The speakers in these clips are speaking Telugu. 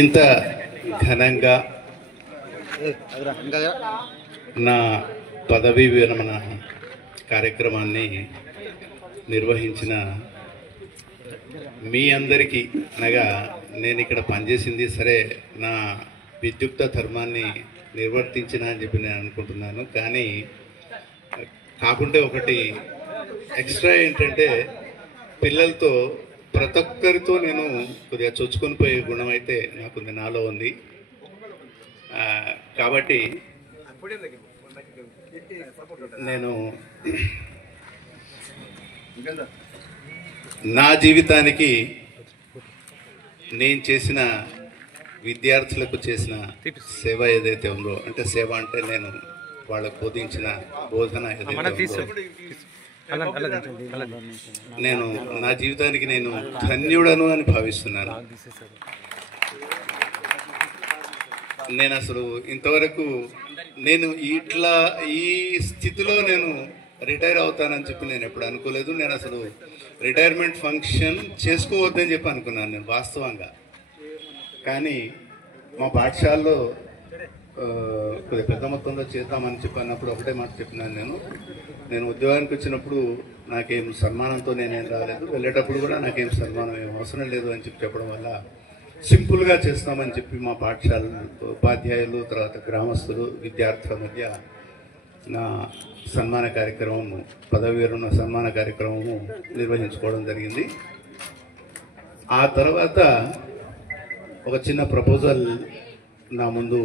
ఇంత ఘనంగా నా పదవీ విరమణ కార్యక్రమాన్ని నిర్వహించిన మీ అందరికీ, అనగా నేను ఇక్కడ పనిచేసింది సరే నా విద్యుక్త ధర్మాన్ని నిర్వర్తించిన అని చెప్పి నేను అనుకుంటున్నాను. కానీ కాకుంటే ఒకటి ఎక్స్ట్రా ఏంటంటే, పిల్లలతో ప్రతి ఒక్కరితో నేను కొద్దిగా చొచ్చుకొని పోయే గుణం అయితే నాకు నాలో ఉంది. కాబట్టి నేను నా జీవితానికి నేను చేసిన విద్యార్థులకు చేసిన సేవ ఏదైతే ఉందో, అంటే సేవ అంటే నేను వాళ్ళకు బోధించిన బోధన ఏదైతే ఉందో, నేను నా జీవితానికి నేను ధన్యుడను అని భావిస్తున్నాను. నేను అసలు ఇంతవరకు నేను ఈ స్థితిలో నేను రిటైర్ అవుతానని చెప్పి నేను ఎప్పుడు అనుకోలేదు. నేను అసలు రిటైర్మెంట్ ఫంక్షన్ చేసుకోవద్దని చెప్పి అనుకున్నాను నేను వాస్తవంగా. కానీ మా పాఠశాలలో కొద్దిగా పెద్ద మొత్తంలో చేద్దామని చెప్పి అన్నప్పుడు ఒకటే మాట చెప్పినాను. నేను ఉద్యోగానికి వచ్చినప్పుడు నాకేం సన్మానంతో నేనేం రాలేదు, వెళ్ళేటప్పుడు కూడా నాకేం సన్మానం ఏం అవసరం లేదు అని చెప్పి చెప్పడం వల్ల సింపుల్గా చేస్తామని చెప్పి మా పాఠశాలలో ఉపాధ్యాయులు, తర్వాత గ్రామస్తులు, విద్యార్థుల మధ్య నా సన్మాన కార్యక్రమము, పదవి విరమణ సన్మాన కార్యక్రమము నిర్వహించుకోవడం జరిగింది. ఆ తర్వాత ఒక చిన్న ప్రపోజల్ నా ముందు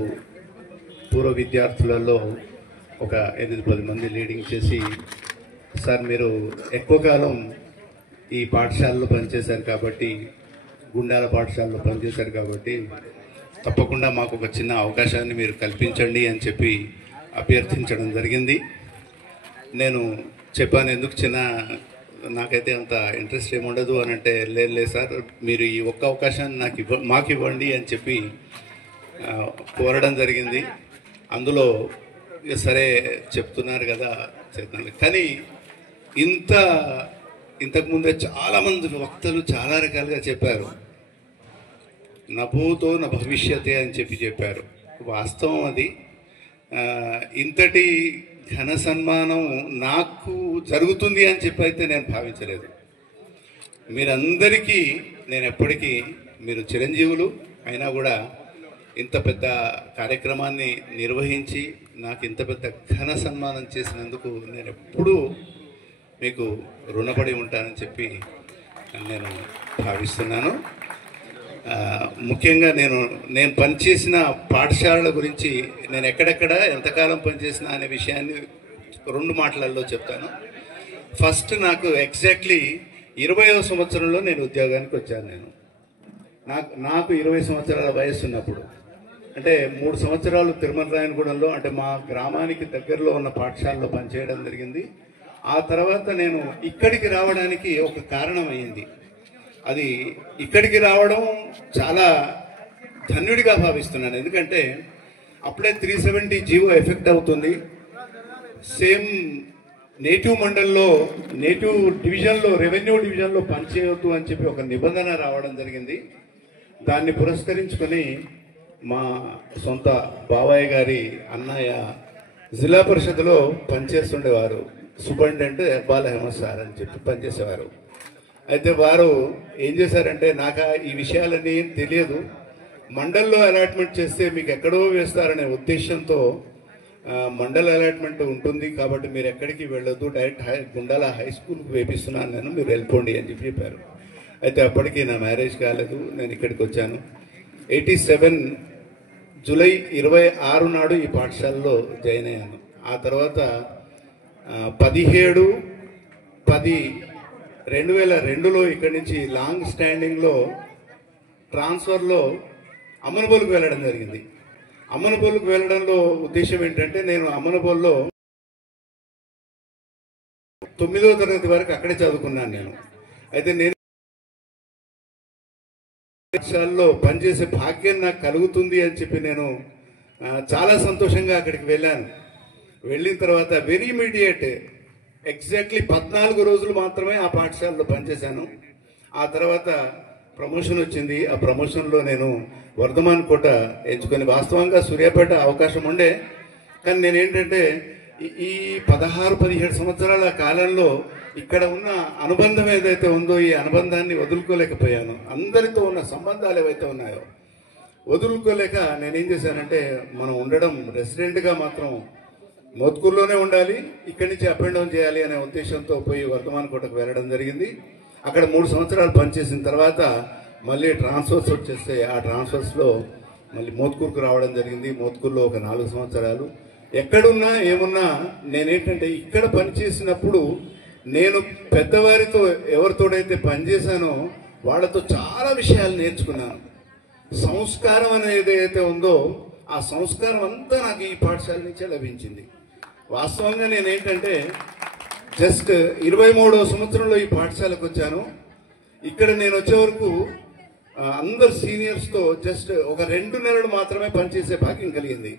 పూర్వ విద్యార్థులలో ఒక 8-10 మంది లీడింగ్ చేసి, సార్ మీరు ఎక్కువ కాలం ఈ పాఠశాలలో పనిచేశారు కాబట్టి, గుండాల పాఠశాలలో పనిచేశారు కాబట్టి తప్పకుండా మాకు ఒక చిన్న అవకాశాన్ని మీరు కల్పించండి అని చెప్పి అభ్యర్థించడం జరిగింది. నేను చెప్పాను, ఎందుకు నాకైతే అంత ఇంట్రెస్ట్ ఏముండదు అని అంటే, లేదు సార్ మీరు ఈ ఒక్క అవకాశాన్ని మాకు ఇవ్వండి అని చెప్పి కోరడం జరిగింది. అందులో సరే చెప్తున్నారు కదా చేస్తున్నాను. కానీ ఇంతకుముందే చాలామంది వక్తలు చాలా రకాలుగా చెప్పారు, నా భూతో నా భవిష్యతే అని చెప్పారు. వాస్తవం అది. ఇంతటి ఘన సన్మానం నాకు జరుగుతుంది అని చెప్పి అయితే నేను భావించలేదు. మీరందరికీ నేను ఎప్పటికీ, మీరు చిరంజీవులు అయినా కూడా ఇంత పెద్ద కార్యక్రమాన్ని నిర్వహించి నాకు ఇంత పెద్ద ఘన సన్మానం చేసినందుకు నేను ఎప్పుడూ మీకు రుణపడి ఉంటానని చెప్పి నేను భావిస్తున్నాను. ముఖ్యంగా నేను పనిచేసిన పాఠశాలల గురించి, నేను ఎక్కడెక్కడ ఎంతకాలం పనిచేసిన అనే విషయాన్ని 2 మాటలలో చెప్తాను. ఫస్ట్, నాకు ఎగ్జాక్ట్లీ 20వ సంవత్సరంలో నేను ఉద్యోగానికి వచ్చాను. నాకు 20 సంవత్సరాల వయసు ఉన్నప్పుడు, అంటే 3 సంవత్సరాలు తిరుమల రాయనగూడెంలో, అంటే మా గ్రామానికి దగ్గరలో ఉన్న పాఠశాలలో పనిచేయడం జరిగింది. ఆ తర్వాత నేను ఇక్కడికి రావడానికి ఒక కారణం అయింది. అది ఇక్కడికి రావడం చాలా ధన్యుడిగా భావిస్తున్నాను. ఎందుకంటే అప్పుడే 370 జీవో ఎఫెక్ట్ అవుతుంది. సేమ్ నేటివ్ మండల్లో, నేటివ్ డివిజన్లో, రెవెన్యూ డివిజన్లో పనిచేయవద్దు అని చెప్పి ఒక నిబంధన రావడం జరిగింది. దాన్ని పురస్కరించుకొని మా సొంత బాబాయ్ గారి అన్నయ్య జిల్లా పరిషత్లో పనిచేస్తుండేవారు. సూపరింటెండెంట్ ఎర్బాల్ అహ్మద్ సార్ అని చెప్పి పనిచేసేవారు. అయితే వారు ఏం చేశారంటే, నాకు ఈ విషయాలన్నీ తెలియదు, మండల్లో అలాట్మెంట్ చేస్తే మీకు ఎక్కడో వేస్తారనే ఉద్దేశంతో మండల అలాట్మెంట్ ఉంటుంది కాబట్టి మీరు ఎక్కడికి వెళ్ళొద్దు, డైరెక్ట్ గుండాల హై స్కూల్కి వేపిస్తున్నాను నేను, మీరు వెళ్ళిపోండి అని చెప్పారు. అయితే అప్పటికి నా మ్యారేజ్ కాలేదు, నేను ఇక్కడికి వచ్చాను. 87 జూలై 26 నాడు ఈ పాఠశాలలో జాయిన్ అయ్యాను. ఆ తర్వాత 17/10/2002లో ఇక్కడి నుంచి లాంగ్ స్టాండింగ్లో ట్రాన్స్ఫర్లో అమ్మనబోలుకు వెళ్ళడం జరిగింది. అమ్మనబోలుకు వెళ్ళడంలో ఉద్దేశం ఏంటంటే, నేను అమ్మనబోల్లో 9వ తరగతి వరకు అక్కడే చదువుకున్నాను నేను. అయితే నేను పాఠశాలలో పనిచేసే భాగ్యం నాకు కలుగుతుంది అని చెప్పి నేను చాలా సంతోషంగా అక్కడికి వెళ్ళాను. వెళ్ళిన తర్వాత వెరీ ఇమీడియట్ ఎగ్జాక్ట్లీ 14 రోజులు మాత్రమే ఆ పాఠశాలలో పనిచేశాను. ఆ తర్వాత ప్రమోషన్ వచ్చింది. ఆ ప్రమోషన్లో నేను వర్ధమాన్ కోట ఎంచుకొని, వాస్తవంగా సూర్యాపేట అవకాశం ఉండే, కానీ నేనేంటంటే ఈ 16-17 సంవత్సరాల కాలంలో ఇక్కడ ఉన్న అనుబంధం ఏదైతే ఉందో ఈ అనుబంధాన్ని వదులుకోలేకపోయాను. అందరితో ఉన్న సంబంధాలు ఏవైతే ఉన్నాయో వదులుకోలేక నేనేం చేశానంటే, మనం ఉండడం రెసిడెంట్గా మాత్రం మోత్కూరులోనే ఉండాలి, ఇక్కడి నుంచి అప్ అండ్ డౌన్ చేయాలి అనే ఉద్దేశంతో పోయి వర్ధమాన్ కోటకు వెళ్ళడం జరిగింది. అక్కడ 3 సంవత్సరాలు పనిచేసిన తర్వాత మళ్ళీ ట్రాన్స్ఫర్స్ వచ్చేస్తే ఆ ట్రాన్స్ఫర్స్లో మళ్ళీ మోత్కూరుకు రావడం జరిగింది. మోత్కూరులో ఒక 4 సంవత్సరాలు. ఎక్కడున్నా ఏమున్నా నేనేంటంటే ఇక్కడ పనిచేసినప్పుడు నేను పెద్దవారితో ఎవరితోడైతే పనిచేశానో వాళ్ళతో చాలా విషయాలు నేర్చుకున్నాను. సంస్కారం అనేది ఏదైతే ఉందో ఆ సంస్కారం అంతా నాకు ఈ పాఠశాల నుంచే లభించింది. వాస్తవంగా నేనేంటంటే జస్ట్ 23వ సంవత్సరంలో ఈ పాఠశాలకు వచ్చాను. ఇక్కడ నేను వచ్చే వరకు అందరు సీనియర్స్తో జస్ట్ ఒక 2 నెలలు మాత్రమే పనిచేసే భాగ్యం కలిగింది.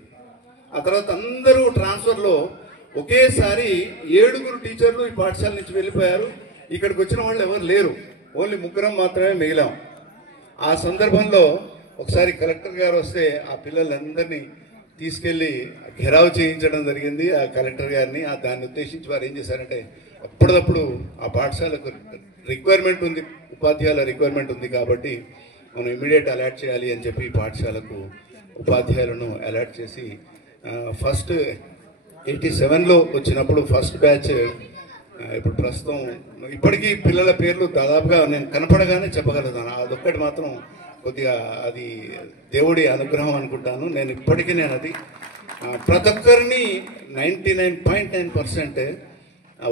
ఆ తర్వాత అందరూ ట్రాన్స్ఫర్లో ఒకేసారి 7 టీచర్లు ఈ పాఠశాల నుంచి వెళ్ళిపోయారు. ఇక్కడికి వచ్చిన వాళ్ళు ఎవరు లేరు, ఓన్లీ 3 మాత్రమే మిగిలాం. ఆ సందర్భంలో ఒకసారి కలెక్టర్ గారు వస్తే ఆ పిల్లలందరినీ తీసుకెళ్లి ఘెరావ్ చేయించడం జరిగింది ఆ కలెక్టర్ గారిని. దాన్ని ఉద్దేశించి వారు ఏం చేశారంటే, అప్పటిదప్పుడు ఆ పాఠశాలకు రిక్వైర్మెంట్ ఉంది, ఉపాధ్యాయుల రిక్వైర్మెంట్ ఉంది కాబట్టి మనం ఇమీడియట్ అలాట్ చేయాలి అని చెప్పి పాఠశాలకు ఉపాధ్యాయులను అలాట్ చేసి ఫస్ట్ 87లో వచ్చినప్పుడు ఫస్ట్ బ్యాచ్, ఇప్పుడు ప్రస్తుతం ఇప్పటికీ పిల్లల పేర్లు దాదాపుగా నేను కనపడగానే చెప్పగలుగుతాను. అదొక్కటి మాత్రం కొద్దిగా అది దేవుడి అనుగ్రహం అనుకుంటాను. ఇప్పటికీ అది ప్రతి ఒక్కరిని 99.9%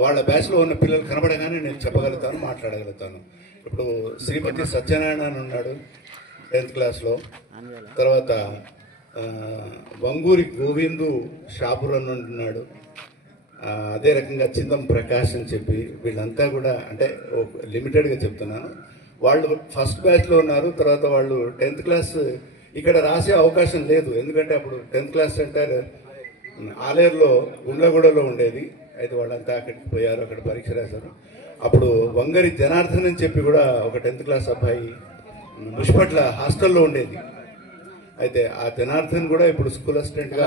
వాళ్ళ బ్యాచ్లో ఉన్న పిల్లలు కనబడగానే నేను చెప్పగలుగుతాను, మాట్లాడగలుగుతాను. ఇప్పుడు శ్రీమతి సత్యనారాయణ అని ఉన్నాడు 10th క్లాస్లో. తర్వాత వంగూరి గోవిందు షాపూర్ అని ఉంటున్నాడు. అదే రకంగా చిందం ప్రకాష్ అని చెప్పి వీళ్ళంతా కూడా అంటే లిమిటెడ్గా చెప్తున్నాను. వాళ్ళు ఫస్ట్ బ్యాచ్లో ఉన్నారు. తర్వాత వాళ్ళు 10th క్లాస్ ఇక్కడ రాసే అవకాశం లేదు, ఎందుకంటే అప్పుడు 10th క్లాస్ సెంటర్ ఆలేరులో గుండ్లగూడలో ఉండేది. అయితే వాళ్ళంతా అక్కడికి పోయారు, అక్కడ పరీక్ష రాశారు. అప్పుడు వంగరి జనార్దన్ అని చెప్పి కూడా ఒక 10th క్లాస్ అబ్బాయి ముష్పట్ల హాస్టల్లో ఉండేది. అయితే ఆ జనార్దన్ కూడా ఇప్పుడు స్కూల్ అసిస్టెంట్గా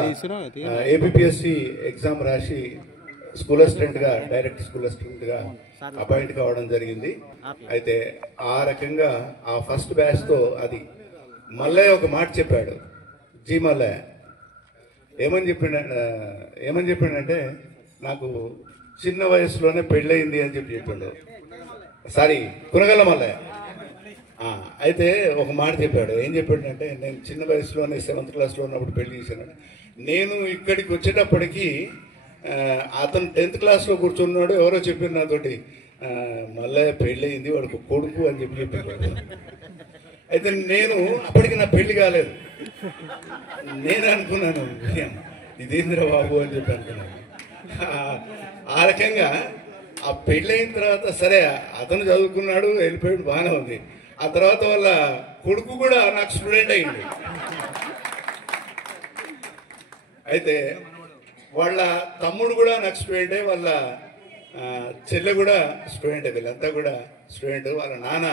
ఏబిపిఎస్సి ఎగ్జామ్ రాసి స్కూల్ అసిస్టెంట్గా డైరెక్ట్ స్కూల్ అసిస్టెంట్గా అపాయింట్ కావడం జరిగింది. అయితే ఆ రకంగా ఆ ఫస్ట్ బ్యాచ్తో అది మల్లయ్య ఒక మాట చెప్పాడు, జీ మల్లయ్య ఏమని చెప్పిండంటే, నాకు చిన్న వయసులోనే పెళ్ళయింది అని చెప్పాడు. సారీ, కురగల్ల మల్లయ్య. అయితే ఒక మాట చెప్పాడు. ఏం చెప్పాడంటే, నేను చిన్న వయసులోనే 7th క్లాస్లో ఉన్నప్పుడు పెళ్లి చేశాను. నేను ఇక్కడికి వచ్చేటప్పటికి అతను 10th క్లాస్లో కూర్చున్నాడు. ఎవరో చెప్పారు నాతోటి, మళ్ళీ పెళ్ళయింది, వాడికి కొడుకు అని చెప్పాడు. అయితే నేను అప్పటికి నా పెళ్లి కాలేదు. నేను అనుకున్నాను, ఇదేంద్ర బాబు అని చెప్పి అనుకున్నాను. ఆ రకంగా ఆ పెళ్ళయిన తర్వాత సరే అతను చదువుకున్నాడు, వెళ్ళిపోయాడు, బాగానే ఉంది. ఆ తర్వాత వాళ్ళ కొడుకు కూడా నాకు స్టూడెంట్ అయింది. అయితే వాళ్ళ తమ్ముడు కూడా నాకు స్టూడెంటే, వాళ్ళ చెల్లె కూడా స్టూడెంటే. వీళ్ళంతా కూడా స్టూడెంట్. వాళ్ళ నాన్న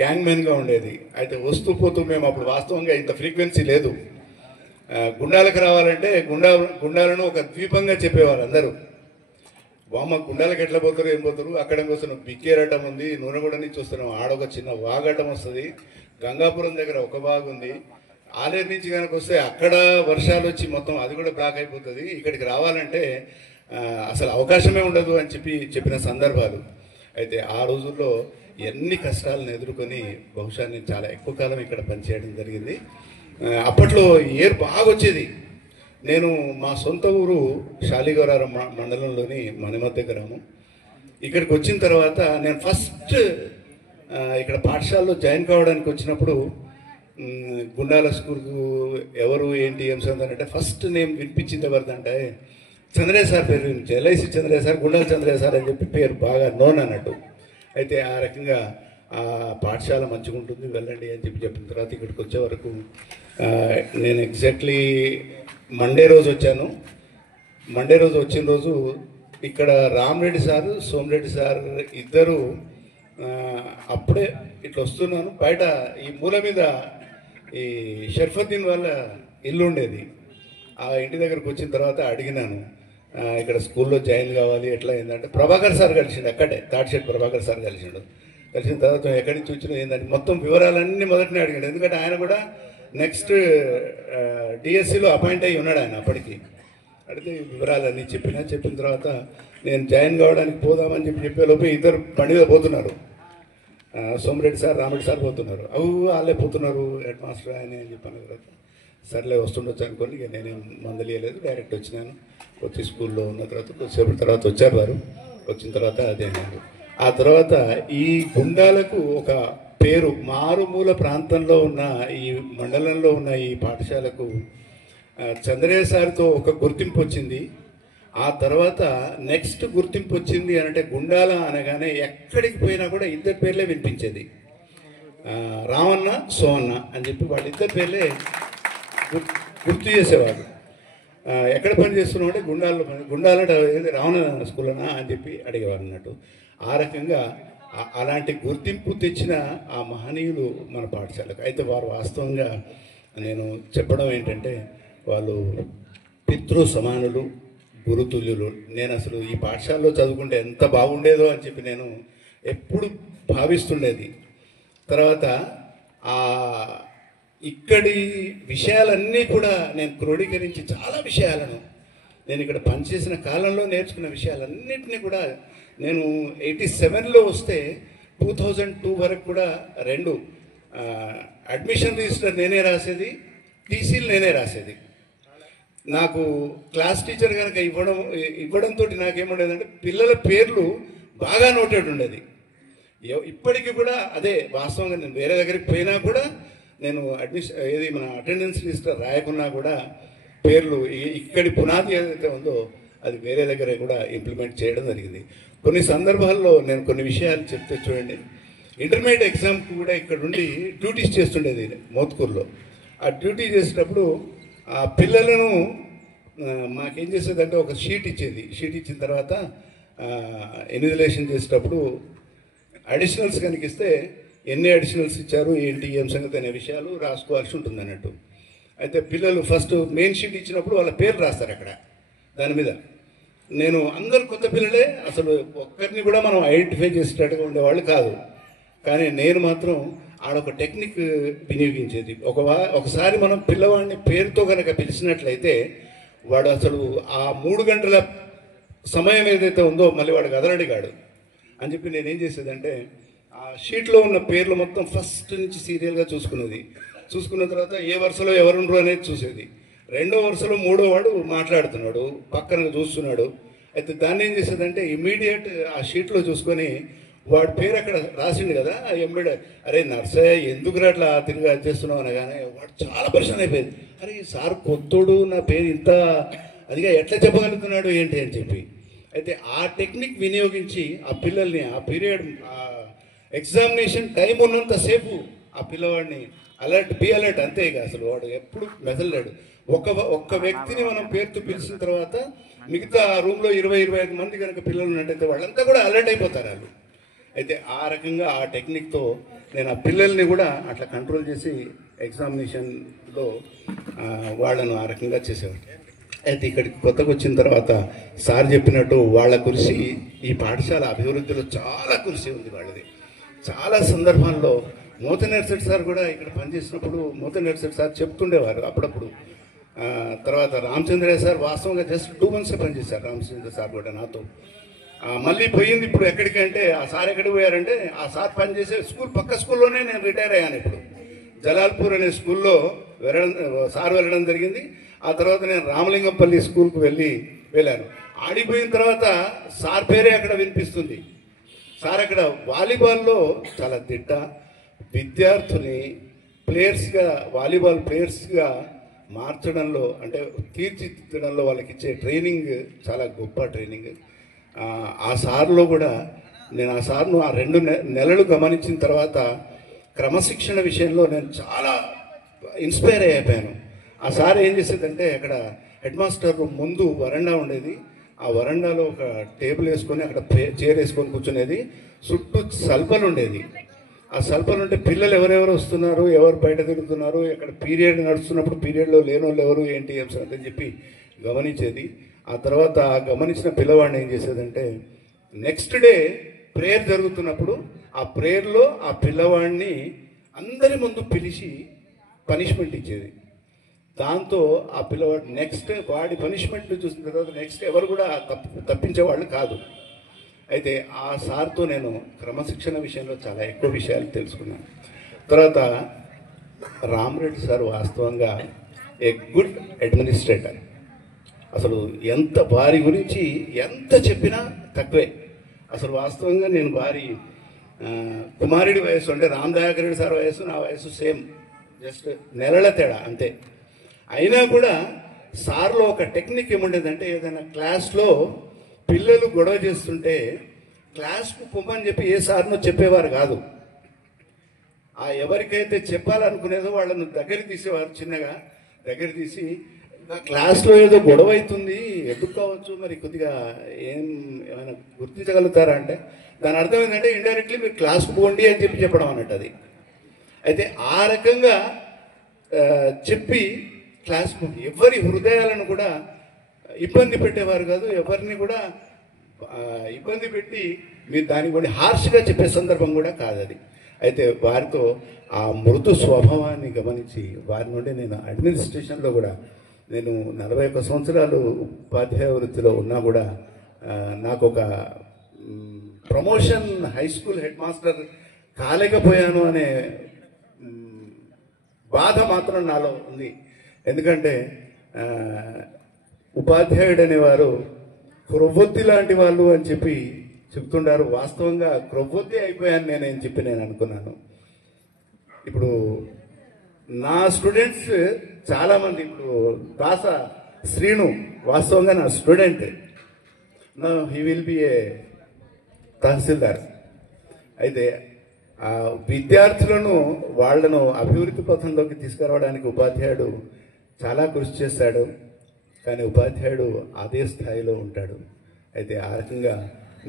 గ్యాంగ్ మెన్గా ఉండేది. అయితే వస్తూ పోతూ మేము అప్పుడు వాస్తవంగా ఇంత ఫ్రీక్వెన్సీ లేదు. గుండాలకు రావాలంటే గుండాలను ఒక ద్వీపంగా చెప్పేవారు అందరూ. బామ్మ గుండాలకు ఎట్లా పోతారు, ఏం పోతారు, అక్కడ వస్తున్నాం బిక్కేరటం ఉంది, నూనెగూడ నుంచి వస్తున్నాం, ఆడొక చిన్న వాగటం వస్తుంది, గంగాపురం దగ్గర ఒక వాగు ఉంది, ఆలేరు నుంచి కనుక వస్తే అక్కడ వర్షాలు వచ్చి మొత్తం అది కూడా బ్లాక్ అయిపోతుంది, ఇక్కడికి రావాలంటే అసలు అవకాశమే ఉండదు అని చెప్పిన సందర్భాలు. అయితే ఆ రోజుల్లో ఎన్ని కష్టాలను ఎదుర్కొని బహుశా నేను చాలా ఎక్కువ కాలం ఇక్కడ పనిచేయడం జరిగింది. అప్పట్లో ఏర్ బాగా వచ్చేది. నేను మా సొంత ఊరు శాలిగౌరారం మండలంలోని మణిమద్ద గ్రామం. ఇక్కడికి వచ్చిన తర్వాత నేను ఫస్ట్ ఇక్కడ పాఠశాలలో జాయిన్ కావడానికి వచ్చినప్పుడు గుండాల స్కూల్కు ఎవరు ఏంటి ఏం సందంటే ఫస్ట్ నేమ్ వినిపించింది ఎవరిదంటే చంద్రయ్య సార్ పేరు నుంచి, LIC Chandraiah sir, Gundala Chandraiah sir అని చెప్పి పేరు బాగా నోన్ అన్నట్టు. అయితే ఆ రకంగా ఆ పాఠశాల మంచిగా ఉంటుంది, వెళ్ళండి అని చెప్పిన తర్వాత ఇక్కడికి వచ్చే వరకు నేను ఎగ్జాక్ట్లీ మండే రోజు వచ్చాను. మండే రోజు వచ్చిన రోజు ఇక్కడ రామరెడ్డి సార్, సోమిరెడ్డి సార్ ఇద్దరు అప్పుడే ఇట్లా వస్తున్నాను, బయట ఈ మూల మీద ఈ షర్ఫుద్దీన్ వాళ్ళ ఇల్లు ఉండేది. ఆ ఇంటి దగ్గరకు వచ్చిన తర్వాత అడిగినాను, ఇక్కడ స్కూల్లో జాయిన్ కావాలి ఎట్లా ఏంటంటే ప్రభాకర్ సార్ కలిసిండు, అక్కడే తాటిశెట్టి ప్రభాకర్ సార్ కలిసిండు. కలిసిన తర్వాత ఎక్కడి నుంచి వచ్చినా ఏంటంటే మొత్తం వివరాలన్నీ మొదటనే అడిగాడు. ఎందుకంటే ఆయన కూడా నెక్స్ట్ డిఎస్సిలో అపాయింట్ అయ్యి ఉన్నాడు ఆయన అప్పటికి. అడిగితే వివరాలన్నీ చెప్పిన తర్వాత నేను జాయిన్ కావడానికి పోదామని చెప్పేలోపు ఇద్దరు బండి మీద పోతున్నారు, సోమిరెడ్డి సార్ రామిరెడ్డి సార్ పోతున్నారు. వాళ్ళే పోతున్నారు హెడ్ మాస్టర్ ఆయన అని చెప్పాను. తర్వాత సర్లే వస్తుండొచ్చు అనుకోండి, ఇక నేనేం మందలియలేదు, డైరెక్ట్ వచ్చినాను. వచ్చి స్కూల్లో ఉన్న తర్వాత కొద్దిసేపటి తర్వాత వచ్చారు వారు. వచ్చిన తర్వాత అదే నేను ఆ తర్వాత ఈ గుండాలకు ఒక పేరు, మారుమూల ప్రాంతంలో ఉన్న ఈ మండలంలో ఉన్న ఈ పాఠశాలకు చంద్రయ్య సార్తో ఒక గుర్తింపు వచ్చింది. ఆ తర్వాత నెక్స్ట్ గుర్తింపు వచ్చింది అంటే గుండాల అనగానే ఎక్కడికి పోయినా కూడా ఇద్దరు పేర్లే వినిపించేది, రామన్న సోమన్న అని చెప్పి వాళ్ళిద్దరు పేర్లే గుర్తు చేసేవాడు. ఎక్కడ పని చేస్తున్నావు అంటే గుండాల రావణ స్కూల్నా అని చెప్పి అడిగేవారు అన్నట్టు. ఆ రకంగా అలాంటి గుర్తింపు తెచ్చిన ఆ మహనీయులు మన పాఠశాలకు. అయితే వారు వాస్తవంగా నేను చెప్పడం ఏంటంటే వాళ్ళు పితృ సమానులు, గురుతుల్యులు. నేను అసలు ఈ పాఠశాలలో చదువుకుంటే ఎంత బాగుండేదో అని చెప్పి నేను ఎప్పుడు భావిస్తుండేది. తర్వాత ఇక్కడి విషయాలన్నీ కూడా నేను క్రోడీకరించి చాలా విషయాలను నేను ఇక్కడ పనిచేసిన కాలంలో నేర్చుకున్న విషయాలన్నింటినీ కూడా నేను 87లో వస్తే 2002 వరకు కూడా 2 అడ్మిషన్ రిజిస్టర్ నేనే రాసేది, టీసీలు నేనే రాసేది. నాకు క్లాస్ టీచర్ కనుక ఇవ్వడంతో నాకేముండేదంటే పిల్లల పేర్లు బాగా నోటెడ్ ఉండేది. ఇప్పటికీ కూడా అదే వాస్తవంగా నేను వేరే దగ్గరికి పోయినా కూడా నేను మన అటెండెన్స్ రిజిస్టర్ రాయకున్నా కూడా పేర్లు ఇక్కడి పునాది ఏదైతే ఉందో అది వేరే దగ్గర కూడా ఇంప్లిమెంట్ చేయడం జరిగింది. కొన్ని సందర్భాల్లో నేను కొన్ని విషయాలు చెప్తే చూడండి. ఇంటర్మీడియట్ ఎగ్జామ్కి కూడా ఇక్కడ నుండి డ్యూటీస్ చేస్తుండేది మోత్కూరులో. ఆ డ్యూటీ చేసేటప్పుడు ఆ పిల్లలను మాకేం చేసేదంటే ఒక షీట్ ఇచ్చేది. షీట్ ఇచ్చిన తర్వాత ఇన్విజిలేషన్ చేసేటప్పుడు అడిషనల్స్ కనిపిస్తే ఎన్ని అడిషనల్స్ ఇచ్చారు ఏంటి ఏం సంగతి అనే విషయాలు రాసుకోవాల్సి ఉంటుంది అన్నట్టు. అయితే పిల్లలు ఫస్ట్ మెయిన్ షీట్ ఇచ్చినప్పుడు వాళ్ళ పేరు రాస్తారు అక్కడ దాని మీద. నేను అందరు కొత్త పిల్లలే, అసలు ఒక్కరిని కూడా మనం ఐడెంటిఫై చేసేటట్టుగా ఉండేవాళ్ళు కాదు. కానీ నేను మాత్రం ఆడొక టెక్నిక్ వినియోగించేది. ఒకసారి మనం పిల్లవాడిని పేరుతో కనుక పిలిచినట్లయితే వాడు అసలు ఆ 3 గంటల సమయం ఏదైతే ఉందో మళ్ళీ వాడు కదలడిగాడు అని చెప్పి నేనేం చేసేదంటే ఆ షీట్లో ఉన్న పేర్లు మొత్తం ఫస్ట్ నుంచి సీరియల్గా చూసుకున్న తర్వాత ఏ వరుసలో ఎవరుండ్రు అనేది చూసేది. 2వ వరుసలో 3వ వాడు మాట్లాడుతున్నాడు, పక్కన చూస్తున్నాడు. అయితే దాన్ని ఏం చేసేదంటే ఇమీడియట్ ఆ షీట్లో చూసుకొని వాడి పేరు అక్కడ రాసిండు కదా ఎంబెడ్, అరే నర్సయ్య ఎందుకు అట్లా తిరిగి చేస్తున్నావు అనగానే వాడు చాలా పరిశాన్ అయిపోయింది. అరే సార్ కొత్తోడు, నా పేరు ఇంత అదిగా ఎట్లా చెప్పగలుగుతున్నాడు ఏంటి అని చెప్పి. అయితే ఆ టెక్నిక్ వినియోగించి ఆ పిల్లల్ని ఆ పీరియడ్ ఎగ్జామినేషన్ టైం ఉన్నంతసేపు ఆ పిల్లవాడిని బి అలర్ట్ అంతే. ఇక అసలు వాడు ఎప్పుడు మెదలలేడు. ఒక్క వ్యక్తిని మనం పేరుతో పిలిచిన తర్వాత మిగతా రూమ్లో 20-25 మంది కనుక పిల్లలు ఉన్నట్టయితే వాళ్ళంతా కూడా అలర్ట్ అయిపోతారు వాళ్ళు. అయితే ఆ రకంగా ఆ టెక్నిక్తో నేను ఆ పిల్లల్ని కూడా అట్లా కంట్రోల్ చేసి ఎగ్జామినేషన్లో వాళ్ళను ఆ రకంగా చేసేవాడు. అయితే ఇక్కడికి కొత్తగా వచ్చిన తర్వాత సార్ చెప్పినట్టు వాళ్ళ కృషి ఈ పాఠశాల అభివృద్ధిలో చాలా కృషి ఉంది వాళ్ళది. చాలా సందర్భాల్లో మోత నర్సెట్ సార్ కూడా ఇక్కడ పనిచేసినప్పుడు మోత నర్సెట్ సార్ చెప్తుండేవారు అప్పుడప్పుడు. తర్వాత రామచంద్రయ్య సార్ వాస్తవంగా జస్ట్ 2 months పనిచేశారు రామచంద్ర సార్ కూడా నాతో. మళ్ళీ పోయింది ఇప్పుడు ఎక్కడికంటే ఆ సార్ ఎక్కడికి పోయారంటే ఆ సార్ పనిచేసే స్కూల్ పక్క స్కూల్లోనే నేను రిటైర్ అయ్యాను. ఇప్పుడు జలాల్పూర్ అనే స్కూల్లో సార్ వెళ్ళడం జరిగింది. ఆ తర్వాత నేను రామలింగంపల్లి స్కూల్కి వెళ్ళాను. ఆడిపోయిన తర్వాత సార్ పేరే అక్కడ వినిపిస్తుంది. సార్ అక్కడ వాలీబాల్లో చాలా దిట్ట, విద్యార్థుల్ని వాలీబాల్ ప్లేయర్స్గా మార్చడంలో అంటే తీర్చిదిద్దడంలో వాళ్ళకి ఇచ్చే ట్రైనింగ్ చాలా గొప్ప ట్రైనింగ్. ఆ సార్లో కూడా నేను ఆ సార్ను ఆ 2 నెలలు గమనించిన తర్వాత క్రమశిక్షణ విషయంలో నేను చాలా ఇన్స్పైర్ అయిపోయాను. ఆ సార్ ఏం చేసేదంటే అక్కడ హెడ్ మాస్టర్ రూమ్ ముందు వరండా ఉండేది, ఆ వరండాలో ఒక టేబుల్ వేసుకొని అక్కడ చైర్ వేసుకొని కూర్చునేది, చుట్టూ సల్పలు ఉండేది. ఆ సల్పలు ఉంటే పిల్లలు ఎవరెవరు వస్తున్నారు, ఎవరు బయట తిరుగుతున్నారు, ఎక్కడ పీరియడ్ నడుస్తున్నప్పుడు పీరియడ్లో లేని వాళ్ళు ఎవరు ఏంటి అని చెప్పి గమనించేది. ఆ తర్వాత ఆ గమనించిన పిల్లవాడిని ఏం చేసేదంటే నెక్స్ట్ డే ప్రేయర్ జరుగుతున్నప్పుడు ఆ ప్రేయర్లో ఆ పిల్లవాడిని అందరి ముందు పిలిచి పనిష్మెంట్ ఇచ్చేది. దాంతో ఆ పిల్లవాడు నెక్స్ట్ వాడి పనిష్మెంట్ చూసిన తర్వాత నెక్స్ట్ ఎవరు కూడా తప్పించేవాళ్ళు కాదు. అయితే ఆ సార్తో నేను క్రమశిక్షణ విషయంలో చాలా ఎక్కువ విషయాలు తెలుసుకున్నాను. తర్వాత రామరెడ్డి సార్ వాస్తవంగా ఏ గుడ్ అడ్మినిస్ట్రేటర్. అసలు ఎంత వారి గురించి ఎంత చెప్పినా తక్కువే. అసలు వాస్తవంగా నేను వారి కుమారుడి వయసు అంటే రామ్ దయాకర్ రెడ్డి సార్ వయసు నా వయసు సేమ్, జస్ట్ నెలల తేడా అంతే. అయినా కూడా సార్లో ఒక టెక్నిక్ ఏముండేదంటే ఏదైనా క్లాస్లో పిల్లలు గొడవ చేస్తుంటే క్లాస్కు పొమ్మని చెప్పి ఏ సార్నో చెప్పేవారు కాదు. ఆ ఎవరికైతే చెప్పాలనుకునేదో వాళ్ళను దగ్గర తీసేవారు, చిన్నగా దగ్గర తీసి క్లాస్లో ఏదో గొడవ అవుతుంది ఎందుకు కావచ్చు మరి కొద్దిగా ఏమైనా గుర్తించగలుగుతారా అంటే దాని అర్థం ఏంటంటే ఇండైరెక్ట్లీ మీరు క్లాస్కు పోండి అని చెప్పడం అన్నట్టు అది. అయితే ఆ రకంగా చెప్పి క్లాస్ ఎవరి హృదయాలను కూడా ఇబ్బంది పెట్టేవారు కాదు, ఎవరిని కూడా ఇబ్బంది పెట్టి మీరు దానికి కూడా హార్ష్గా చెప్పే సందర్భం కూడా కాదు అది. అయితే వారితో ఆ మృదు స్వభావాన్ని గమనించి వారి నుండి నేను అడ్మినిస్ట్రేషన్లో కూడా నేను 41 సంవత్సరాలు ఉపాధ్యాయ వృత్తిలో ఉన్నా కూడా నాకు ఒక promotion high school head master కాలేకపోయాను అనే బాధ మాత్రం నాలో ఉంది. ఎందుకంటే ఉపాధ్యాయుడు అనేవారు క్రొవ్వొత్తి లాంటి వాళ్ళు అని చెప్పి చెప్తుండారు. వాస్తవంగా క్రొవ్వొత్తి అయిపోయాను నేనేం చెప్పి నేను అనుకున్నాను. ఇప్పుడు నా స్టూడెంట్స్ చాలామంది, ఇప్పుడు దాస శ్రీను వాస్తవంగా నా స్టూడెంట్, హీ విల్ బి ఏ తహసీల్దార్. అయితే ఆ విద్యార్థులను వాళ్లను అభివృద్ధి పథంలోకి తీసుకురావడానికి ఉపాధ్యాయుడు చాలా కృషి చేస్తాడు, కానీ ఉపాధ్యాయుడు అదే స్థాయిలో ఉంటాడు. అయితే ఆ రకంగా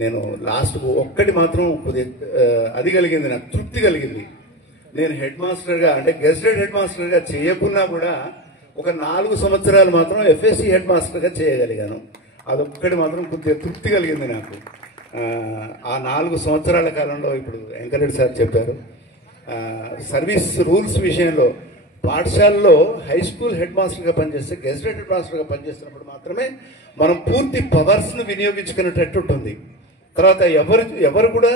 నేను లాస్ట్కు ఒక్కటి మాత్రం అది కలిగింది, నాకు తృప్తి కలిగింది. నేను హెడ్ మాస్టర్గా అంటే గెస్టెడ్ హెడ్ మాస్టర్గా చేయకున్నా కూడా ఒక 4 సంవత్సరాలు మాత్రం ఎఫ్ఎస్సి హెడ్ మాస్టర్గా చేయగలిగాను. అదొక్కటి మాత్రం కొద్దిగా తృప్తి కలిగింది నాకు. ఆ 4 సంవత్సరాల కాలంలో ఇప్పుడు వెంకరెడ్డి సార్ చెప్పారు, సర్వీస్ రూల్స్ విషయంలో పాఠశాలలో హై స్కూల్ హెడ్ మాస్టర్గా పనిచేస్తే గెస్టెడ్ హెడ్ మాస్టర్గా పనిచేస్తున్నప్పుడు మాత్రమే మనం పూర్తి పవర్స్ను వినియోగించుకునేటట్టు ఉంటుంది. తర్వాత ఎవరు కూడా